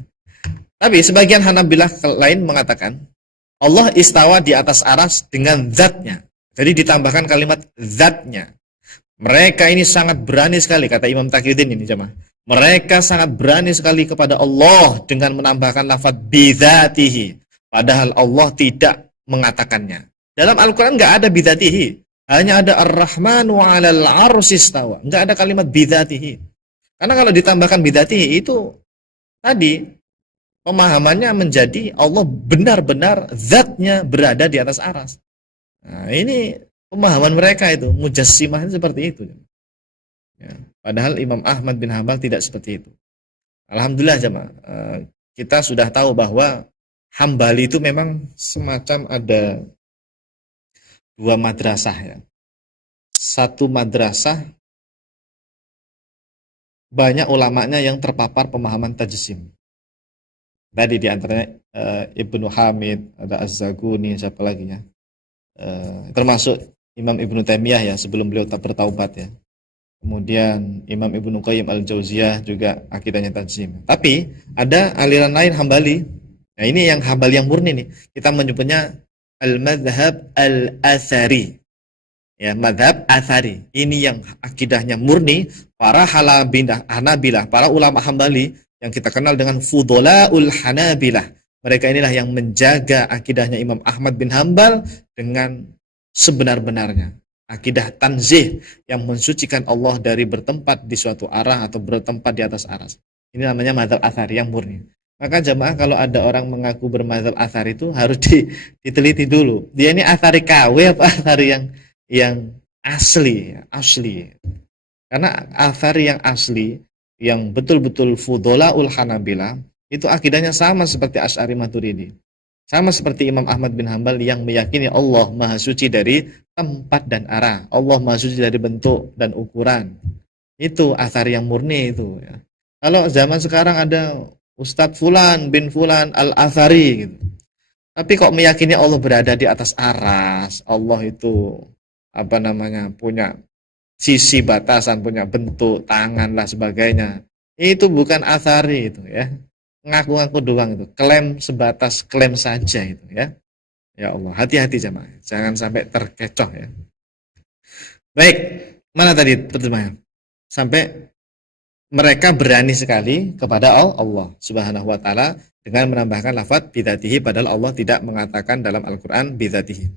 Tapi sebagian Hanabilah lain mengatakan Allah istawa di atas aras dengan zatnya. Jadi ditambahkan kalimat zatnya. Mereka ini sangat berani sekali, kata Imam Taqiyuddin ini jemaah. Mereka sangat berani sekali kepada Allah dengan menambahkan lafaz bidzatihi. Padahal Allah tidak mengatakannya. Dalam Al-Quran nggak ada bidzatihi. Hanya ada Ar-Rahmanu 'alal 'arsy istawa. Nggak ada kalimat bidzatihi. Karena kalau ditambahkan bidzatihi itu tadi pemahamannya menjadi Allah benar-benar zatnya berada di atas aras. Nah, ini pemahaman mereka itu, mujassimah seperti itu. Ya, padahal Imam Ahmad bin Hambal tidak seperti itu. Alhamdulillah jemaah, kita sudah tahu bahwa Hambali itu memang semacam ada dua madrasah ya. Satu madrasah banyak ulamanya yang terpapar pemahaman tajsim. Tadi diantaranya Ibnu Hamid, ada Az-Zaguni, siapa lagi ya? Termasuk Imam Ibnu Taimiyah ya, sebelum beliau tak bertaubat ya. Kemudian Imam Ibnu Qayyim Al-Jauziyah juga akidahnya tajsim. Tapi ada aliran lain Hambali. Nah, ini yang Hambali yang murni nih. Kita menyebutnya al-madhhab al-athari. Ya, madhab athari. Ini yang akidahnya murni para Hanabilah, para ulama Hambali yang kita kenal dengan Fudolaul Hanabilah. Mereka inilah yang menjaga akidahnya Imam Ahmad bin Hambal dengan sebenar-benarnya. Akidah tanzih yang mensucikan Allah dari bertempat di suatu arah atau bertempat di atas aras. Ini namanya mazhab athari yang murni. Maka jemaah kalau ada orang mengaku bermazhab athari itu harus diteliti dulu. Dia ini athari KW apa athari yang asli. Karena athari yang asli, yang betul-betul fudolaul Hanabilah, itu akidahnya sama seperti Asy'ari Maturidi. Sama seperti Imam Ahmad bin Hambal yang meyakini Allah Maha Suci dari tempat dan arah. Allah Maha Suci dari bentuk dan ukuran. Itu athar yang murni itu ya. Kalau zaman sekarang ada Ustadz Fulan bin Fulan Al-Athari gitu. Tapi kok meyakini Allah berada di atas aras, Allah itu apa namanya punya sisi batasan, punya bentuk tangan lah sebagainya. Itu bukan athari itu ya. Ngaku-ngaku doang itu. Klaim sebatas klaim saja itu ya. Ya Allah, hati-hati jemaah. Jangan sampai terkecoh ya. Baik, mana tadi terjemahnya? Sampai mereka berani sekali kepada Allah Subhanahu wa taala dengan menambahkan lafaz bidzatihi padahal Allah tidak mengatakan dalam Al-Qur'an bidzatihi.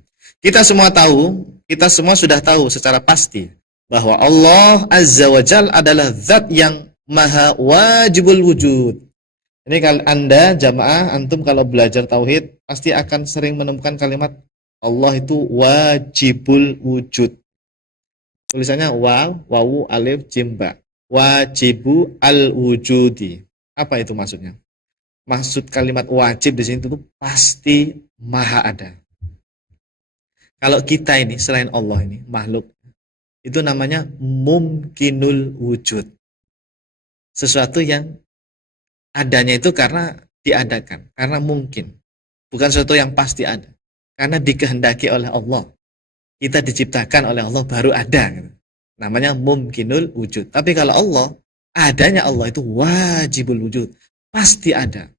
Kita semua tahu, kita semua sudah tahu secara pasti bahwa Allah Azza wa Jal adalah zat yang maha wajibul wujud. Ini kalau Anda jamaah antum kalau belajar tauhid pasti akan sering menemukan kalimat Allah itu wajibul wujud. Tulisannya wawu alif jim ba. Wajibu al-wujudi. Apa itu maksudnya? Maksud kalimat wajib di sini itu pasti maha ada. Kalau kita ini selain Allah ini makhluk, itu namanya mumkinul wujud. Sesuatu yang adanya itu karena diadakan, karena mungkin. Bukan sesuatu yang pasti ada. Karena dikehendaki oleh Allah. Kita diciptakan oleh Allah baru ada. Namanya mumkinul wujud. Tapi kalau Allah, adanya Allah itu wajibul wujud. Pasti ada.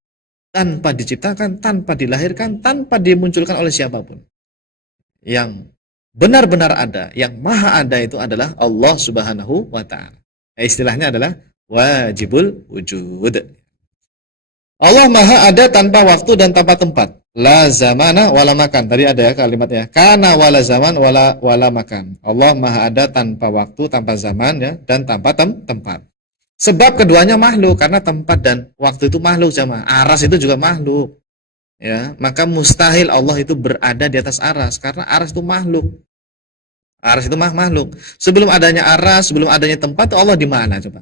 Tanpa diciptakan, tanpa dilahirkan, tanpa dimunculkan oleh siapapun. Yang benar-benar ada, yang maha ada itu adalah Allah Subhanahu wa ta'ala. Istilahnya adalah wajibul wujud. Allah maha ada tanpa waktu dan tanpa tempat. La zamana wala makan. Tadi ada ya kalimatnya. Kana wala zaman wala makan. Allah maha ada tanpa waktu, tanpa zaman ya, dan tanpa tempat. Sebab keduanya makhluk, karena tempat dan waktu itu makhluk jamaah. Aras itu juga makhluk. Ya, maka mustahil Allah itu berada di atas aras karena aras itu makhluk. Aras itu makhluk. Sebelum adanya aras, sebelum adanya tempat, Allah di mana coba?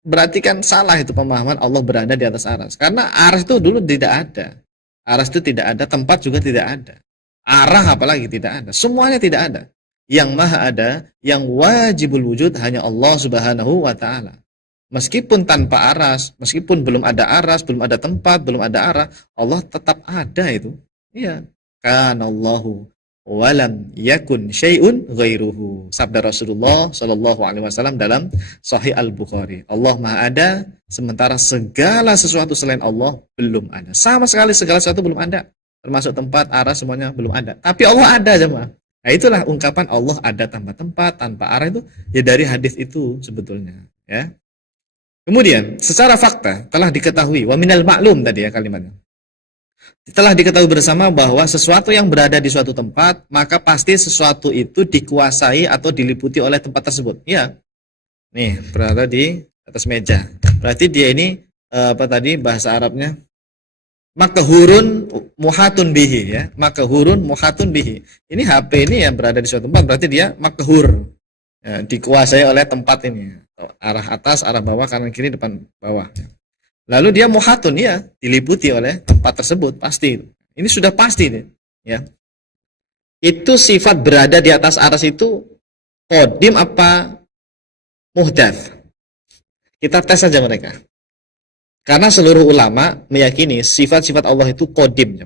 Berarti kan salah itu pemahaman Allah berada di atas aras. Karena aras itu dulu tidak ada. Aras itu tidak ada, tempat juga tidak ada. Arah apalagi tidak ada. Semuanya tidak ada. Yang maha ada, yang wajibul wujud hanya Allah Subhanahu wa ta'ala. Meskipun tanpa aras, meskipun belum ada aras, belum ada tempat, belum ada arah, Allah tetap ada itu. Iya. Kanallahu walam yakun syai'un ghairuhu. Sabda Rasulullah sallallahu alaihi wasallam dalam Sahih Al-Bukhari. Allah Maha ada sementara segala sesuatu selain Allah belum ada. Sama sekali segala sesuatu belum ada. Termasuk tempat, arah semuanya belum ada. Tapi Allah ada jemaah. Nah, itulah ungkapan Allah ada tanpa tempat, tanpa arah itu ya dari hadis itu sebetulnya, ya. Kemudian, secara fakta telah diketahui wa minal maklum tadi ya kalimatnya. Telah diketahui bersama bahwa sesuatu yang berada di suatu tempat, maka pasti sesuatu itu dikuasai atau diliputi oleh tempat tersebut. Ya. Nih, berada di atas meja. Berarti dia ini apa tadi bahasa Arabnya? Makahurun muhatun bihi ya. Makahurun muhatun bihi. Ini HP ini yang berada di suatu tempat berarti dia makahur. Ya, dikuasai oleh tempat ini. Arah atas, arah bawah, kanan kiri, depan bawah. Lalu dia muhatun ya, diliputi oleh tempat tersebut pasti. Ini sudah pasti nih, ya. Itu sifat berada di atas aras itu qadim apa muhdats? Kita tes saja mereka. Karena seluruh ulama meyakini sifat-sifat Allah itu qadim.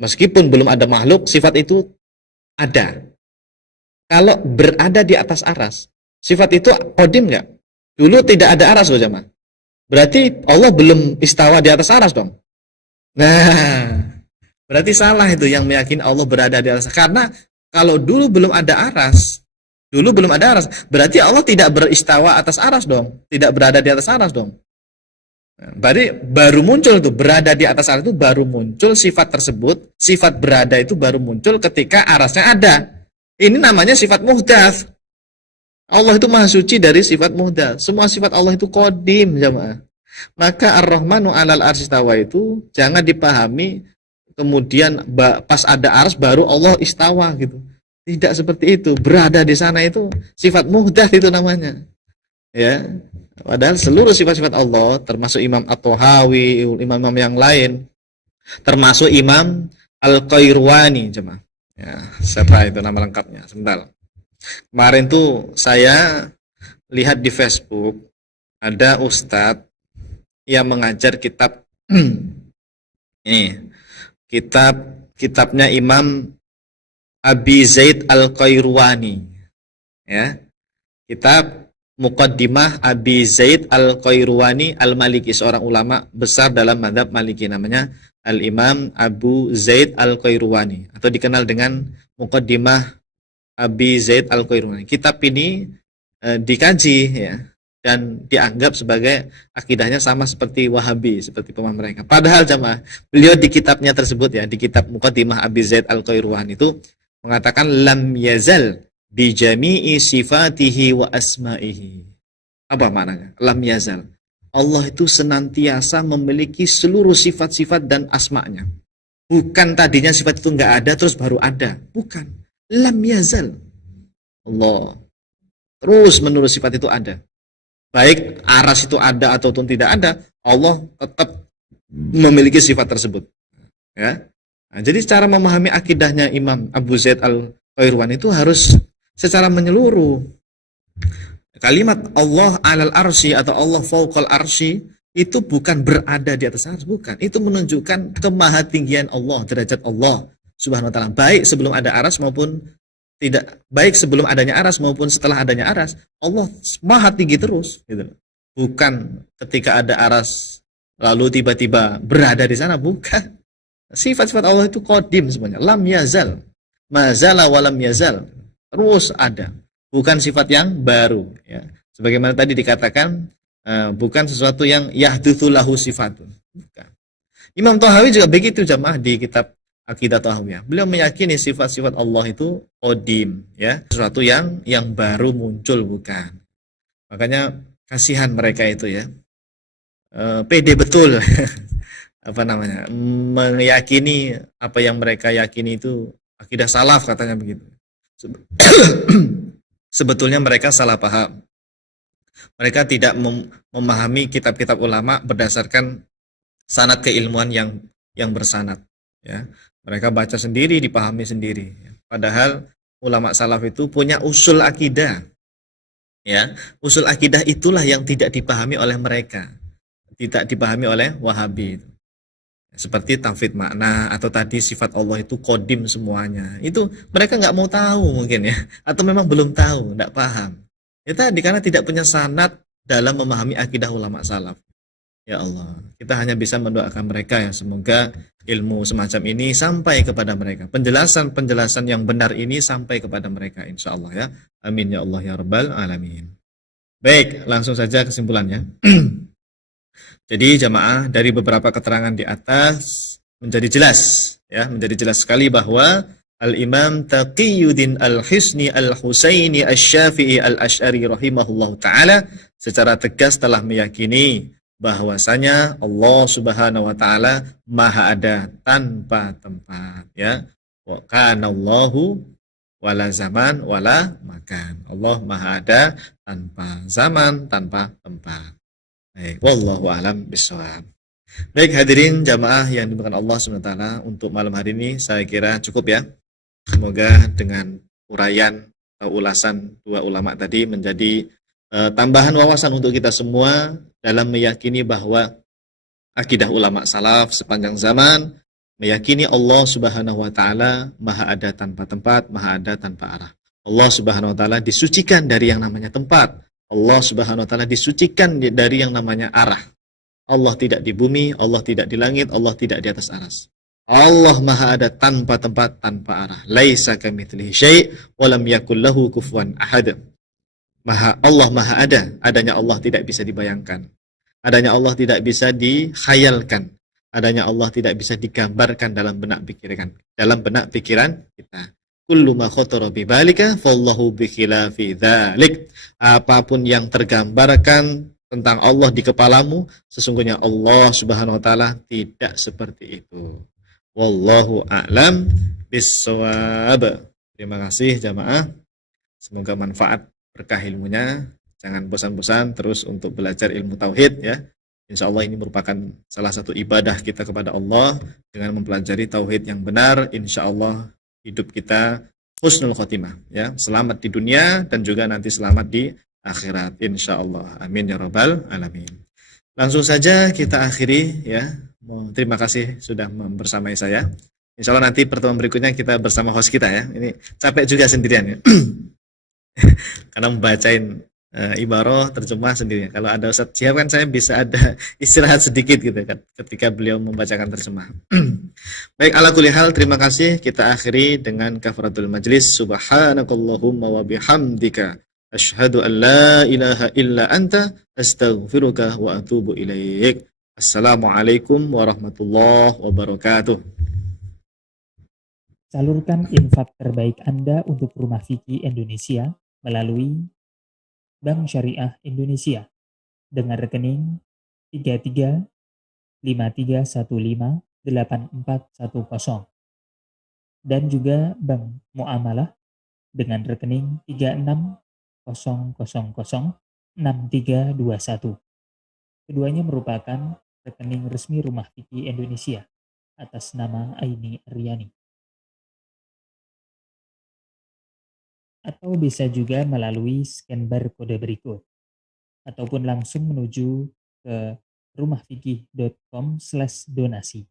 Meskipun belum ada makhluk, sifat itu ada. Kalau berada di atas aras, sifat itu qadim enggak? Dulu tidak ada aras loh jemaah. Berarti Allah belum istawa di atas aras dong. Nah, berarti salah itu yang meyakini Allah berada di atas. Karena kalau dulu belum ada aras, berarti Allah tidak beristawa atas aras dong, tidak berada di atas aras dong. Nah, berarti baru muncul tuh berada di atas aras itu baru muncul sifat tersebut, sifat berada itu baru muncul ketika arasnya ada. Ini namanya sifat muhdats. Allah itu maha suci dari sifat muhdats. Semua sifat Allah itu qadim jemaah. Maka Ar-Rahmanu 'alal arsy istawa itu jangan dipahami kemudian pas ada ars baru Allah istawa gitu. Tidak seperti itu. Berada di sana itu sifat muhdats itu namanya. Ya. Padahal seluruh sifat-sifat Allah termasuk Imam At-Tahawi, imam-imam yang lain, termasuk Imam Al-Qairwani jemaah. Ya, siapa itu nama lengkapnya? Sebentar. Kemarin tuh saya lihat di Facebook ada ustadz yang mengajar kitab ini, kitabnya Imam Abi Zaid Al-Qayrawani, ya. Kitab Muqaddimah Abi Zaid Al-Qayrawani Al-Maliki, seorang ulama besar dalam mazhab Maliki, namanya Al-Imam Abu Zaid Al-Qayrawani atau dikenal dengan Muqaddimah Abi Zaid Al-Qayrawani. Kitab ini dikaji, ya, dan dianggap sebagai akidahnya sama seperti Wahabi, seperti pemahaman mereka. Padahal jamaah, beliau di kitabnya tersebut, ya, di kitab Muqaddimah Abi Zaid Al-Qayrawani itu mengatakan lam yazal bi jami'i sifatihi wa asma'ihi. Apa maknanya? Lam yazal. Allah itu senantiasa memiliki seluruh sifat-sifat dan asma'nya. Bukan tadinya sifat itu enggak ada terus baru ada. Bukan. Lam yazal. Allah terus menerus sifat itu ada. Baik aras itu ada ataupun tidak ada, Allah tetap memiliki sifat tersebut. Ya. Nah, jadi cara memahami akidahnya Imam Abu Zaid Al-Qayrawani itu harus secara menyeluruh. Kalimat Allah alal arsy atau Allah fauqal arsy itu bukan berada di atas arsy, bukan. Itu menunjukkan kemahatinggian Allah, derajat Allah Subhanahu wa taala, baik sebelum ada aras maupun tidak, baik sebelum adanya aras maupun setelah adanya aras. Allah maha tinggi terus, gitu. Bukan ketika ada aras lalu tiba-tiba berada di sana, bukan. Sifat-sifat Allah itu qadim semuanya. Lam yazal, mazala wa lam yazal, terus ada. Bukan sifat yang baru, ya. Sebagaimana tadi dikatakan, bukan sesuatu yang yahdutsu lahu sifatun. Bukan. Imam Tahawi juga begitu jamaah di kitab Aqidah Tahawiyah. Beliau meyakini sifat-sifat Allah itu qadim, ya, sesuatu yang baru muncul, bukan. Makanya kasihan mereka itu, ya. Pede betul. Apa namanya? Meyakini apa yang mereka yakini itu akidah salaf, katanya begitu. Sebetulnya mereka salah paham. Mereka tidak memahami kitab-kitab ulama berdasarkan sanad keilmuan yang bersanad, ya. Mereka baca sendiri, dipahami sendiri. Padahal ulama salaf itu punya usul akidah, ya. Usul akidah itulah yang tidak dipahami oleh mereka, tidak dipahami oleh Wahabi. Seperti tauhid makna atau tadi sifat Allah itu qadim semuanya. Itu mereka nggak mau tahu mungkin, ya, atau memang belum tahu, nggak paham. Ya tadi karena tidak punya sanad dalam memahami akidah ulama salaf. Ya Allah, kita hanya bisa mendoakan mereka, ya, semoga ilmu semacam ini sampai kepada mereka. Penjelasan-penjelasan yang benar ini sampai kepada mereka, insya Allah, ya. Amin ya Allah ya Rabbal Alamin. Baik, langsung saja kesimpulannya. Jadi jamaah, dari beberapa keterangan di atas menjadi jelas, ya, menjadi jelas sekali bahwa Al-Imam Taqiyuddin Al-Hisni Al-Husaini Asy-Syafi'i Al-Asy'ari rahimahullahu taala secara tegas telah meyakini bahwasanya Allah Subhanahu wa taala Maha ada tanpa tempat, ya. Wa kana Allahu wala zaman wala makan. Allah Maha ada tanpa zaman, tanpa tempat. Baik, wallahu a'lam bishawab. Baik hadirin jamaah yang dimuliakan Allah Subhanahu wa taala, untuk malam hari ini saya kira cukup, ya. Semoga dengan uraian atau ulasan dua ulama tadi menjadi tambahan wawasan untuk kita semua dalam meyakini bahwa akidah ulama salaf sepanjang zaman meyakini Allah Subhanahu wa taala Maha ada tanpa tempat, Maha ada tanpa arah. Allah Subhanahu wa taala disucikan dari yang namanya tempat. Allah Subhanahu wa taala disucikan dari yang namanya arah. Allah tidak di bumi, Allah tidak di langit, Allah tidak di atas aras. Allah Maha ada tanpa tempat, tanpa arah. Laisa kamitslihi syai' wa lam yakul lahu kufuwan ahad. Allah Maha ada, adanya Allah tidak bisa dibayangkan. Adanya Allah tidak bisa dikhayalkan. Adanya Allah tidak bisa digambarkan dalam benak pikiran kita. Kullu ma khatara bi balika fallahu bi khilafi dzalik. Apapun yang tergambarkan tentang Allah di kepalamu, sesungguhnya Allah Subhanahu wa taala tidak seperti itu. Wallahu a'lam bissawab. Terima kasih jamaah. Semoga manfaat berkah ilmunya. Jangan bosan-bosan terus untuk belajar ilmu tauhid, ya. Insya Allah ini merupakan salah satu ibadah kita kepada Allah. Dengan mempelajari tauhid yang benar, insya Allah hidup kita husnul khotimah, ya. Selamat di dunia dan juga nanti selamat di akhirat insyaallah. Amin ya rabbal alamin. Langsung saja kita akhiri ya. Terima kasih sudah bersamai saya. Insya Allah nanti pertemuan berikutnya kita bersama host kita ya. Ini capek juga sendirian ya. Karena membacain ibaroh terjemah sendiri. Kalau ada Ustadz Syihab kan saya bisa ada istirahat sedikit gitu kan ketika beliau membacakan terjemah. Baik, ala kulli hal, terima kasih. Kita akhiri dengan kafaratul majlis. Subhanakallahumma wa bihamdika asyhadu an la ilaha illa anta astaghfiruka wa atubu ilaik. Assalamualaikum warahmatullahi wabarakatuh. Salurkan infak terbaik Anda untuk Rumah Fikih Indonesia melalui Bank Syariah Indonesia dengan rekening 3353158410 dan juga Bank Muamalah dengan rekening 36006321. Keduanya merupakan rekening resmi Rumah Fikih Indonesia atas nama Aini Aryani. Atau bisa juga melalui scan barcode berikut, ataupun langsung menuju ke rumahfikih.com/donasi.